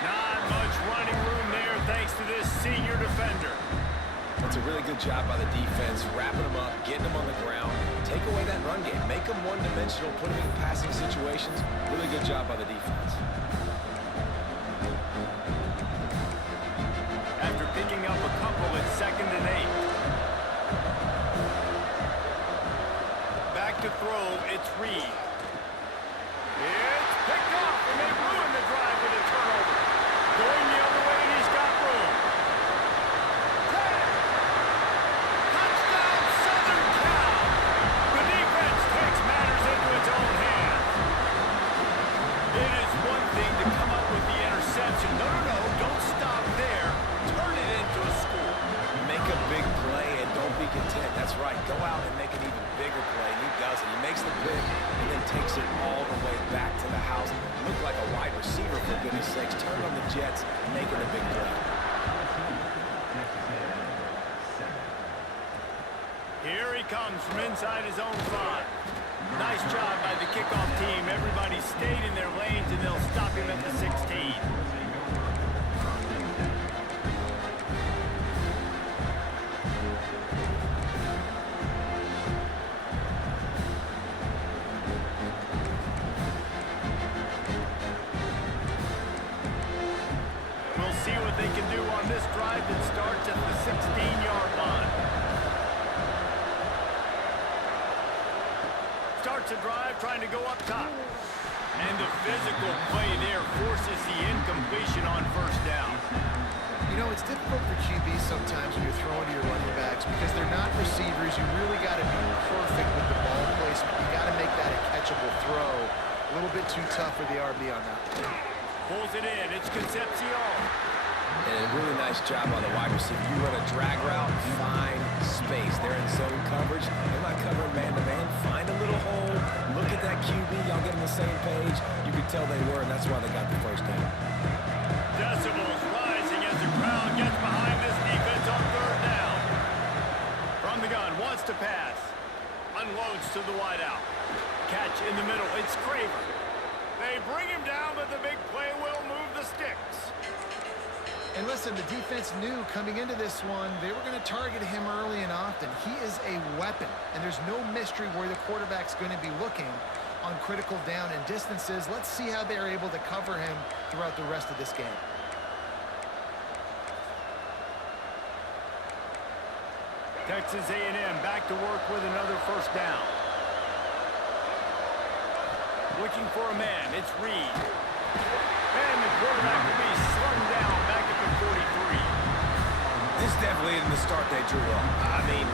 Not much running room there thanks to this senior defender. That's a really good job by the defense, wrapping them up, getting them on the ground. Take away that run game. Make them one-dimensional, put them in passing situations. Really good job by the defense. After picking up a couple, it's 2nd and 8. Back to throw, it's It's Reed. It's picked off, and they ruin the drive with a turnover. Going the other way, and he's got room. Touchdown, Southern Cal. The defense takes matters into its own hands. It is one thing to come up with the interception. No, don't stop there. Turn it into a score. Make a big play and don't be content. That's right. Go out and make an even bigger play. And he does it. He makes the pick and then takes it all the way back to the house. Look like a wide receiver, for goodness sakes. Turn on the Jets, making a big play. Here he comes from inside his own 5. Nice job by the kickoff team. Everybody stayed in their lanes, and they'll stop him at the 16. We'll see what they can do on this drive that starts at the 16-yard line. Starts a drive trying to go up top. And the physical play there forces the incompletion on first down. You know, it's difficult for QBs sometimes when you're throwing to your running backs because they're not receivers. You really got to be perfect with the ball placement. You got to make that a catchable throw. A little bit too tough for the RB on that. Pulls it in. It's Concepcion. And a really nice job on the wide receiver. You run a drag route, find space. They're in zone coverage. They're not covering man-to-man. Find a little hole. Look at that QB. Y'all get on the same page. You can tell they were, and that's why they got the first down. Decibels rising as the crowd gets behind this defense on third down. From the gun, wants to pass. Unloads to the wideout. Catch in the middle. It's Craver. They bring him down, but the big play will move the sticks. And listen, the defense knew coming into this one, they were going to target him early and often. He is a weapon, and there's no mystery where the quarterback's going to be looking on critical down and distances. Let's see how they're able to cover him throughout the rest of this game. Texas A&M back to work with another first down. Looking for a man, it's Reed. And the quarterback will be slung down back at the 43. This definitely isn't the start they drew up. I mean,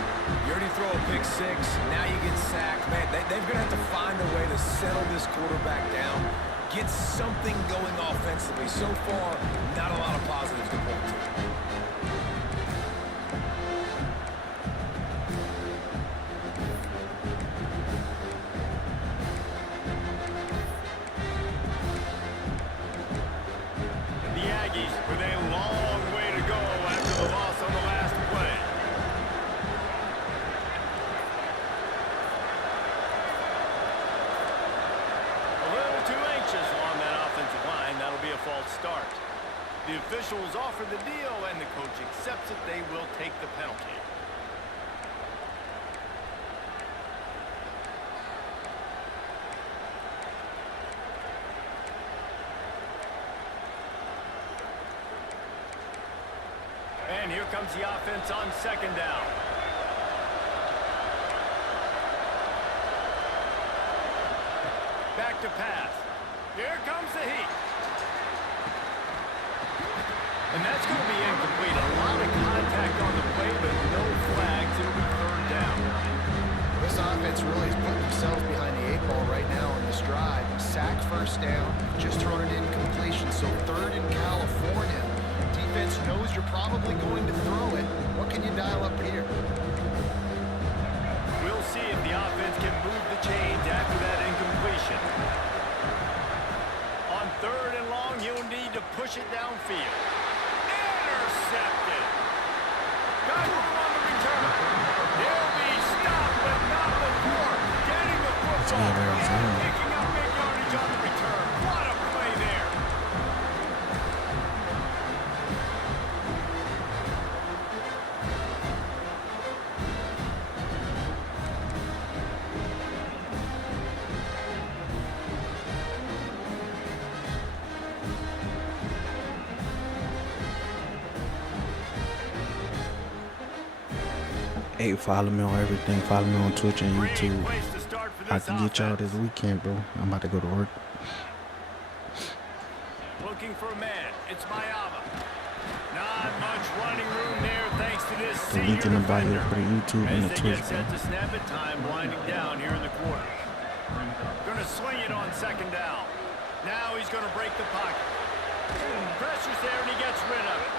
you already throw a pick 6, now you get sacked. Man, they're going to have to find a way to settle this quarterback down, get something going offensively. So far, not a lot of positives to point to. With a long way to go after the loss on the last play. A little too anxious on that offensive line. That'll be a false start. The officials offer the deal, and the coach accepts it. They will take the penalty. And here comes the offense on second down. Back to pass. Here comes the heat. And that's going to be incomplete. A lot of contact on the play, but no flags. It'll be third down. This offense really is putting themselves behind the 8 ball right now on this drive. Sack first down, just thrown an incompletion. So third in California. Defense knows you're probably going to throw it. What can you dial up here? We'll see if the offense can move the chains after that incompletion. On third and long, he'll need to push it downfield. Intercepted. Got room on the return. He'll be stopped, but not before getting the football. Picking up big yardage on the return. What a play there. Hey, follow me on everything. Follow me on Twitch and Great YouTube. place to start for I this can get y'all offense. this weekend, bro. I'm about to go to work. Looking for a man. It's Mayava. Not much running room there thanks to this The link senior in the bio defender. for the YouTube and As the they Twitch, get bro. set to snap it, time winding down here in the quarter. Going to swing it on second down. Now he's going to break the pocket. Pressure's there and he gets rid of it.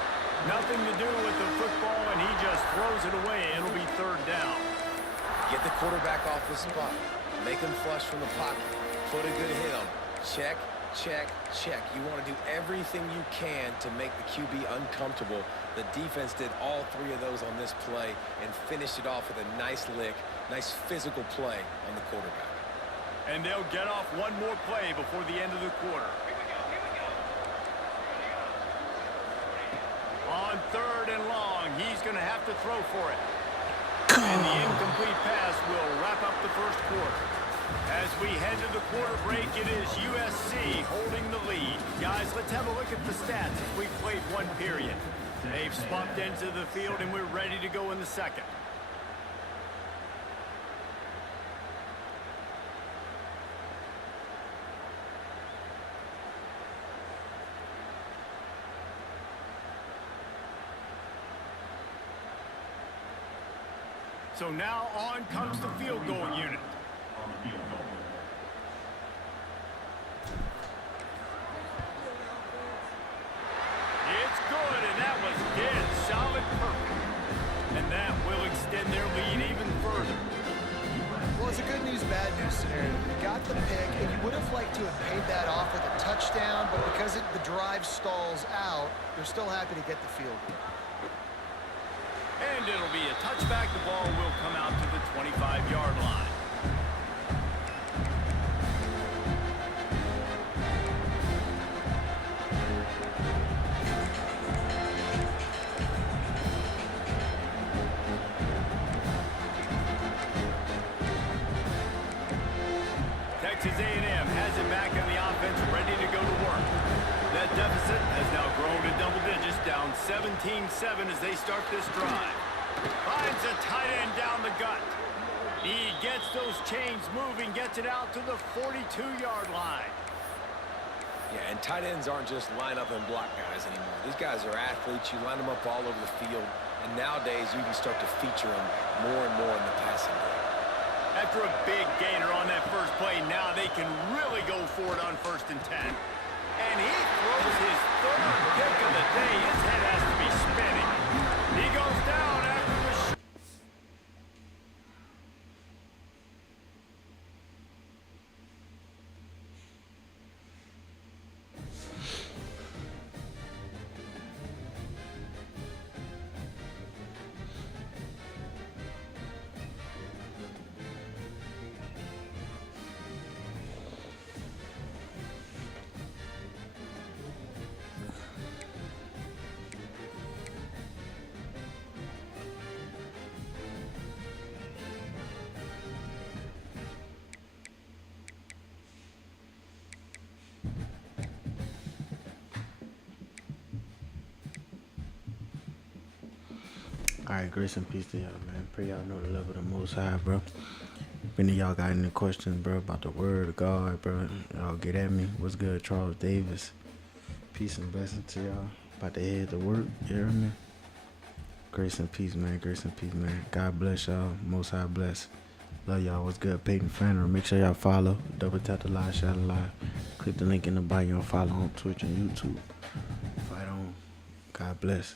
Nothing to do with the football and he just throws it away. It'll be third down. Get the quarterback off the spot. Make him flush from the pocket. Put a good hit on him. Check, check, check. You want to do everything you can to make the QB uncomfortable. The defense did all three of those on this play and finished it off with a nice lick, nice physical play on the quarterback. And they'll get off one more play before the end of the quarter. On third and long, he's going to have to throw for it. And the incomplete pass will wrap up the first quarter. As we head to the quarter break, it is USC holding the lead. Guys, let's have a look at the stats as we've played one period. They've swapped into the field and we're ready to go in the second. So now on comes the field goal unit. On the field goal. It's good, and that was dead solid perfect. And that will extend their lead even further. Well, it's a good news, bad news scenario. You got the pick, and you would have liked to have paid that off with a touchdown, but because the drive stalls out, they're still happy to get the field goal. And it'll be a touchback. The ball will come out to the 25-yard line. Texas A&M has it back in the offense, ready to go to work. That deficit has now grown to double digits, down 17-7 as they start this drive. Finds a tight end down the gut. He gets those chains moving, gets it out to the 42-yard line. Yeah, and tight ends aren't just line up and block guys anymore. These guys are athletes. You line them up all over the field. And nowadays, you can start to feature them more and more in the passing game. After a big gainer on that first play, now they can really go for it on 1st and 10. And he throws his third pick of the day. His head has to be spinning. He goes down after the Alright, grace and peace to y'all, man. Pray y'all know the love of the Most High, bro. If any of y'all got any questions, bro, about the word of God, bro, y'all get at me. What's good, Charles Davis? Peace and blessings to y'all. About to head to work, you hear me? Grace and peace, man. Grace and peace, man. God bless y'all. Most High bless. Love y'all. What's good, Peyton Fanner? Make sure y'all follow. Double tap the live, share the live. Click the link in the bio and follow on Twitch and YouTube. Fight on. God bless.